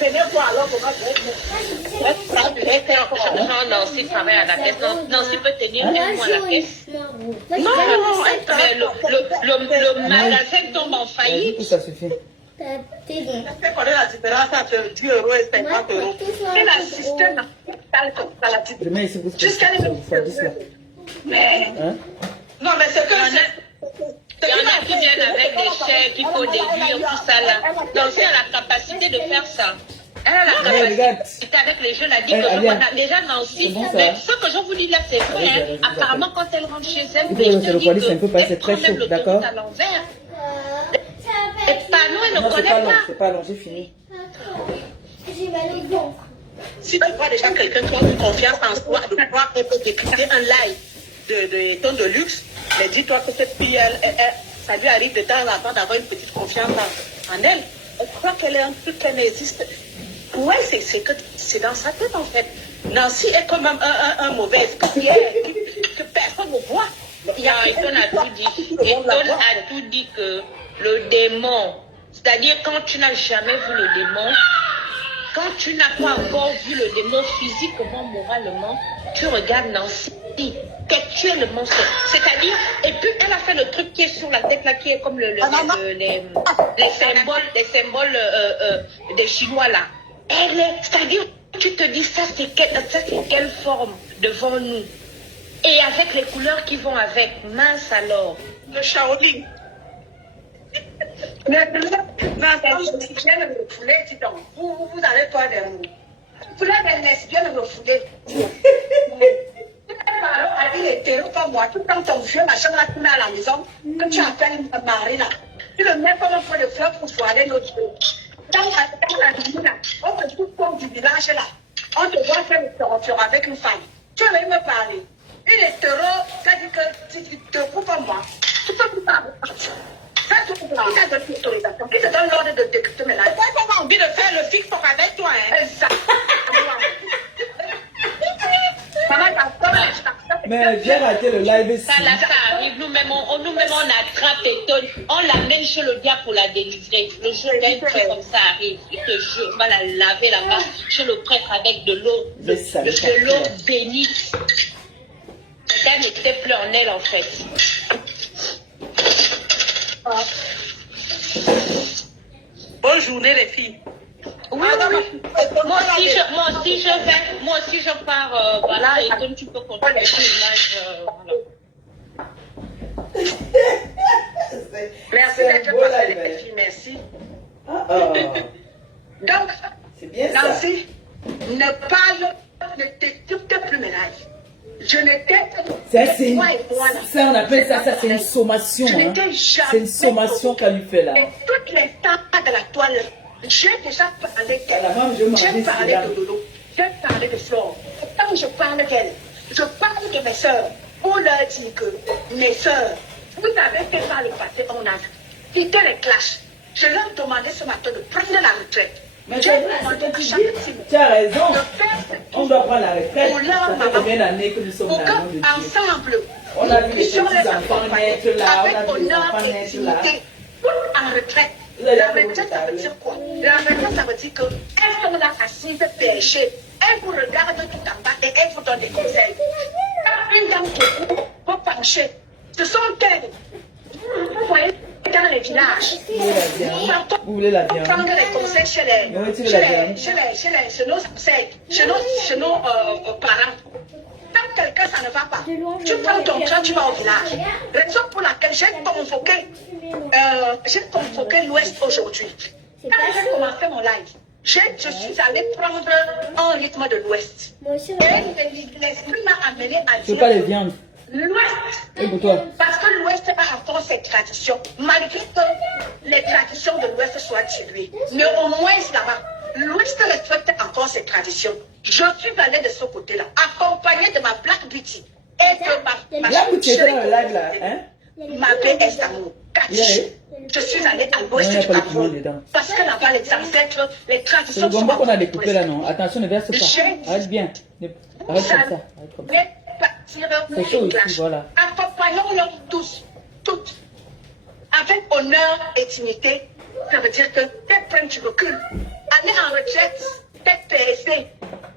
venez voir alors comment non, Nancy travaille à la caisse. Nancy peut tenir un mois à la caisse. Non, mais le magasin tombe en faillite. Ça suffit. Elle fait connaître la différence entre 10 € et 50 €. Elle assiste à la Je mets ici pour jusqu'à mais non, mais c'est que il y en a qui viennent avec des chèques, il faut déduire, tout ça là. Nancy a la capacité de faire ça. Elle a la capacité avec les jeunes, elle a dit que voilà, déjà Nancy, bon, mais ce que je vous dis là, c'est vrai. Hein. Apparemment, quand elle rentre chez elle, il faut que le poids c'est un peu pas, c'est très chaud, d'accord? À l'envers. Les panneaux, elle ne connaît pas. C'est pas long, j'ai fini. J'ai mal au ventre. Si tu vois déjà quelqu'un qui a une confiance en soi, de pouvoir décrypter un live de ton de luxe, mais dis-toi que cette fille, ça lui arrive de temps en temps d'avoir une petite confiance en elle. Elle croit qu'elle est un truc qu'elle n'existe. Pour elle, c'est dans sa tête en fait. Nancy est quand même un mauvais esprit que personne ne voit. Eton a tout dit. Eton a tout dit que le démon, c'est-à-dire quand tu n'as jamais vu le démon, quand tu n'as pas encore vu le démon physiquement, moralement, tu regardes Nancy, tu es le monstre. C'est-à-dire, et puis elle a fait le truc qui est sur la tête là, qui est comme les symboles des Chinois là. C'est-à-dire, tu te dis, ça c'est quelle forme devant nous. Et avec les couleurs qui vont avec, mince alors. Le Shaolin. Mais si je viens de me fouler, dis donc, vous allez toi des mots. Vous l'avez laissé bien de me fouler. Il est hétéro comme moi, tout quand ton vieux machin là, tu mets à la maison, que tu appelles un mari là, tu le mets comme un peu de fleurs pour soigner notre jeu. Dans la nuit là, on te trouve comme du village là, on te voit faire le torture avec une femme. Tu veux me parler. Il est hétéro, ça dit que tu te coupes comme moi. Tu peux plus parler. Il t'a donné l'autorisation. Il te donne l'ordre de décrypter mes lives. Pourquoi on a envie de faire le TikTok avec toi, hein? Mais j'ai raté le live ici. Ça arrive, nous-mêmes, on attrape Eton, on l'amène chez le diable pour la délivrer. Le jour qu'un truc comme ça arrive, il te jure, on va la laver là-bas chez le prêtre avec de l'eau bénite. Elle n'était plus en elle en fait. Bonne journée les filles. Oui. Moi aussi je pars. Voilà, et comme tu peux continuer l'image. Merci d'être passé les filles, merci. Donc, Nancy, ne t'écoute plus mes lives. Je n'étais ça, on appelle ça c'est une sommation. Hein. C'est une sommation qu'elle lui fait là. Et toutes les temps de la toile, j'ai déjà parlé d'elle. J'ai parlé de Lolo. J'ai parlé de Flore. Et quand je parle d'elle, je parle de mes soeurs. On leur dit que mes soeurs, vous savez que par le passé, on a quitté les clashs. Je leur demandais ce matin de prendre la retraite. Mais tu as raison. On doit prendre la retraite. Ça fait combien d'années que nous sommes dans le monde de Dieu? Ensemble, on a vu les petits-enfants naître là, on a vu les enfants naître là. En retraite. La retraite, ça veut dire quoi? La retraite, ça veut dire qu'elles sont là assises, péchées. Elles vous regardent tout en bas et elles vous donnent des conseils. Quand une dame qui vous pencher, ce sont elles. Vous voyez dans les villages. Vous voulez la viande? Prendre les conseils chez nos parents. Quand quelqu'un ça ne va pas, tu prends ton train, tu vas au village. Raison pour laquelle j'ai convoqué l'Ouest aujourd'hui. Quand j'ai commencé mon live, je suis allée prendre un rythme de l'Ouest. Et l'esprit m'a amené à dire. Je veux pas les viandes. L'Ouest, parce que l'Ouest a encore ses traditions, malgré que les traditions de l'Ouest soient diluées. Mais au moins là-bas, l'Ouest respecte encore ses traditions. Je suis allée de ce côté-là, accompagnée de ma Black Beauty et de ma chérie, ma BS d'amour. Je suis allée à l'Ouest du Cameroun, parce que là-bas, les ancêtres, les traditions sont... C'est le qu'on a découpé là, non? Attention, ne verse pas. Arrête bien. Arrête comme ça. C'est chaud ici, voilà. Accompagnons-leur tous, toutes, avec honneur et dignité. Ça veut dire que tête pleine, tu recules. Aller en retraite, tête PSC,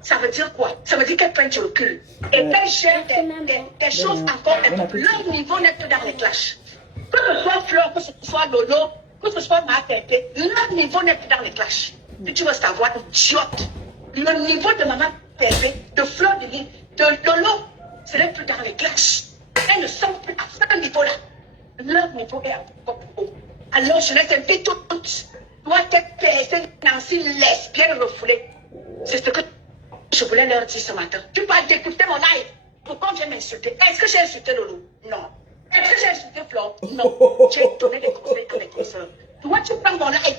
ça veut dire quoi? Ça veut dire qu'elle prenne du recul. Et qu'elle gère des choses encore. Leur niveau n'est plus dans les clashs. Que ce soit Flore, que ce soit Lolo, que ce soit ma Pépé, leur niveau n'est plus dans les clashs. Et tu veux savoir, idiote. Le niveau de maman Pépé, de Flore de Lolo, ce n'est plus dans les clashs. Elles ne sont plus à ce niveau-là. Leur niveau est encore plus haut. Alors je les invite toutes Toi, t'es personne, Nancy, lesbienne refoulée. C'est ce que je voulais leur dire ce matin. Tu vas d'écouter mon live. Pourquoi on vient m'insulter? Est-ce que j'ai insulté Lolo? Non. Est-ce que j'ai insulté Flore? Non. J'ai donné des conseils à mes consoeurs. Toi, tu prends mon live.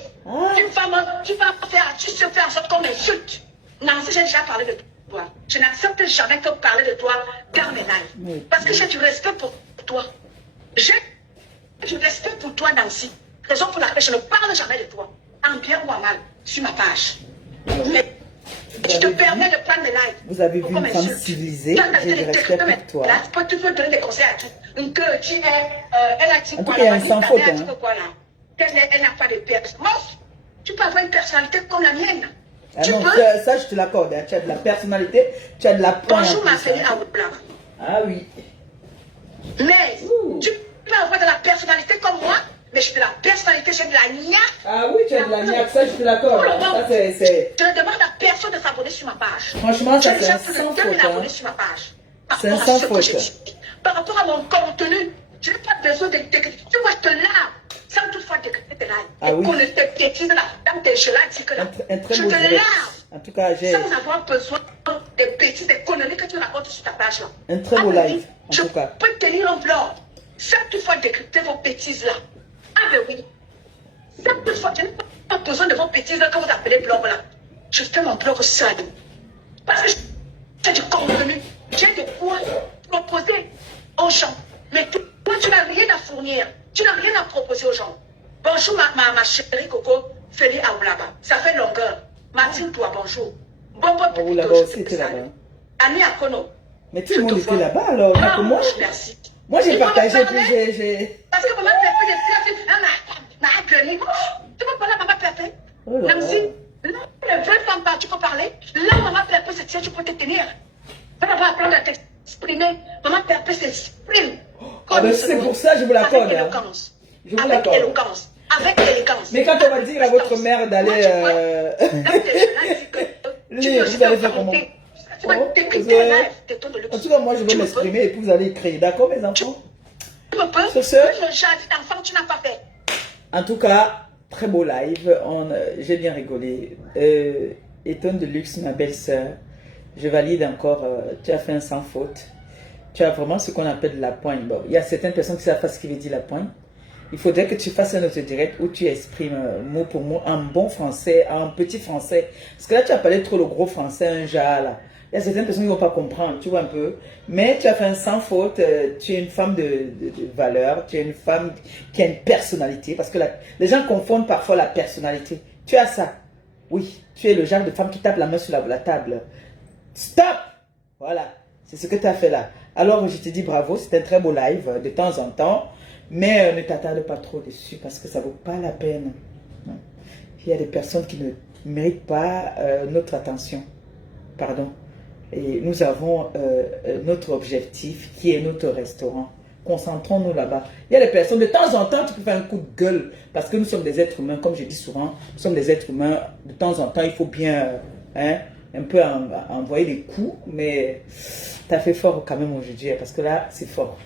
Tu sais faire en sorte qu'on m'insulte. Nancy, j'ai déjà parlé de toi. Je n'accepte jamais que parler de toi dans mes lives. Parce que j'ai du respect pour toi. J'ai du respect pour toi, Nancy. Raison pour laquelle je ne parle jamais de toi, en bien ou en mal, sur ma page. Mais tu te permets de prendre mes lives. Vous avez vu une femme civilisée, j'ai du respect pour toi. Tu veux donner des conseils à tout. Une que tu es, elle a dit en tout quoi cas, il y a un là, sans faute. elle n'a pas de personnalité. Tu peux avoir une personnalité comme la mienne. Ah non, ça, je te l'accorde. Tu as de la personnalité, tu as de la pointe. Bonjour, ma fille, à Oublava. Ah oui. Mais tu peux avoir de la personnalité comme moi, mais j'ai de la personnalité, j'ai de la niaque. Ah oui, tu as de la niaque, ça, je te l'accorde. Ça, c'est... Je ne demande à personne de s'abonner sur ma page. Franchement, ça, c'est un sans sans faute. faute. Sur ma page. C'est un sans faute. Par rapport à mon contenu, je n'ai pas besoin de décrypter. Tu vois, je te lave sans toutefois décrypter tes lives. Ah oui. Qu'on ne te bêtise là, dans tes jeux là, un très je beau te direct. lave. En tout cas, j'ai... Sans avoir besoin des bêtises, des conneries que tu racontes sur ta page là. Un très beau live, en je tout cas. peux tenir un blog sans toutefois décrypter vos bêtises là. Ah ben oui. Sans toutefois, je n'ai pas besoin de vos bêtises là que vous appelez blog là. Je fais mon blog seul. Parce que j'ai du contenu. J'ai de quoi proposer aux gens. Mais toi, tu n'as rien à fournir. Tu n'as rien à proposer aux gens. Bonjour ma chérie Coco, Feli Aoulaba. Ça fait longueur. Martine, toi, bonjour. Bon, Aoulaba aussi était là-bas. Annie Akono. Mais tout le monde était là-bas alors. Moi, merci. Moi, j'ai partagé, puis j'ai... Parce que maman Pépé, tu peux parler à maman Pépé? Nancy, là, les vraies femmes, tu peux parler. Là, maman Pépé se tient, tu peux te tenir. Tu vas pas apprendre à t'exprimer. Maman Pépé s'exprime. Ah ben c'est pour ça, je vous l'accorde. Avec éloquence. Je vous avec l'accorde. éloquence. Avec élégance. Mais quand on va dire à votre mère d'aller lire, vous allez faire comment? Tu vas t'écrire un live de ton de luxe. En tout cas, moi, je vais m'exprimer et puis vous allez écrire. D'accord, mes enfants? Sur ce, le jardin d'enfant, tu n'as pas fait. En tout cas, très beau live. J'ai bien rigolé. Étonne de luxe, ma belle-sœur. Je valide encore. Tu as fait un sans faute. Tu as vraiment ce qu'on appelle de la pointe. Bon, il y a certaines personnes qui ne savent pas ce qui veut dire la pointe. Il faudrait que tu fasses un autre direct où tu exprimes mot pour mot en bon français, en petit français. Parce que là, tu as parlé trop le gros français, un genre là. Il y a certaines personnes qui ne vont pas comprendre, tu vois un peu. Mais tu as fait un sans faute, tu es une femme de valeur, tu es une femme qui a une personnalité. Parce que les gens confondent parfois la personnalité. Tu as ça. Oui, tu es le genre de femme qui tape la main sur la table. Stop! Voilà, c'est ce que tu as fait là. Alors, je te dis bravo, c'est un très beau live de temps en temps. Mais ne t'attarde pas trop dessus parce que ça ne vaut pas la peine. Il y a des personnes qui ne méritent pas notre attention. Pardon. Et nous avons notre objectif qui est notre restaurant. Concentrons-nous là-bas. Il y a des personnes, de temps en temps, tu peux faire un coup de gueule parce que nous sommes des êtres humains, comme je dis souvent, nous sommes des êtres humains. De temps en temps, il faut bien un peu envoyer des coups, mais tu as fait fort quand même aujourd'hui parce que là, c'est fort.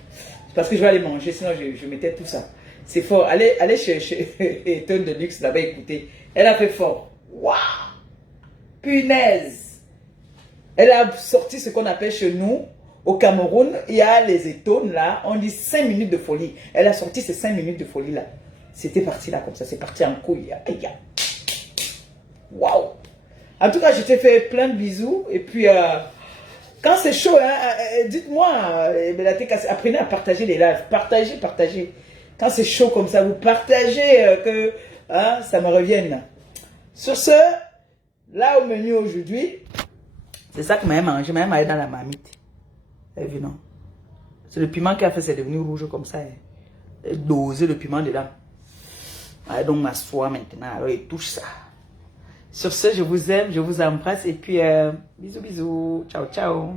Parce que je vais aller manger, sinon je mettais tout ça. C'est fort. Allez chez Étonne de luxe là-bas, écoutez. Elle a fait fort. Waouh! Punaise! Elle a sorti ce qu'on appelle chez nous, au Cameroun, il y a les étones là, on dit 5 minutes de folie. Elle a sorti ces 5 minutes de folie là. C'était parti là comme ça, c'est parti en couille. Waouh! En tout cas, je t'ai fait plein de bisous. Et puis, quand c'est chaud, dites-moi, apprenez à partager les lives. Partagez. Quand c'est chaud comme ça, vous partagez que ça me revienne. Sur ce, là au menu aujourd'hui, c'est ça que m'a mangé. M'a allé dans la marmite. T'as vu, non? C'est le piment qui a fait, c'est devenu rouge comme ça. Doser le piment dedans. Donc m'asseoir maintenant, alors il touche ça. Sur ce, je vous aime, je vous embrasse et puis bisous bisous, ciao ciao.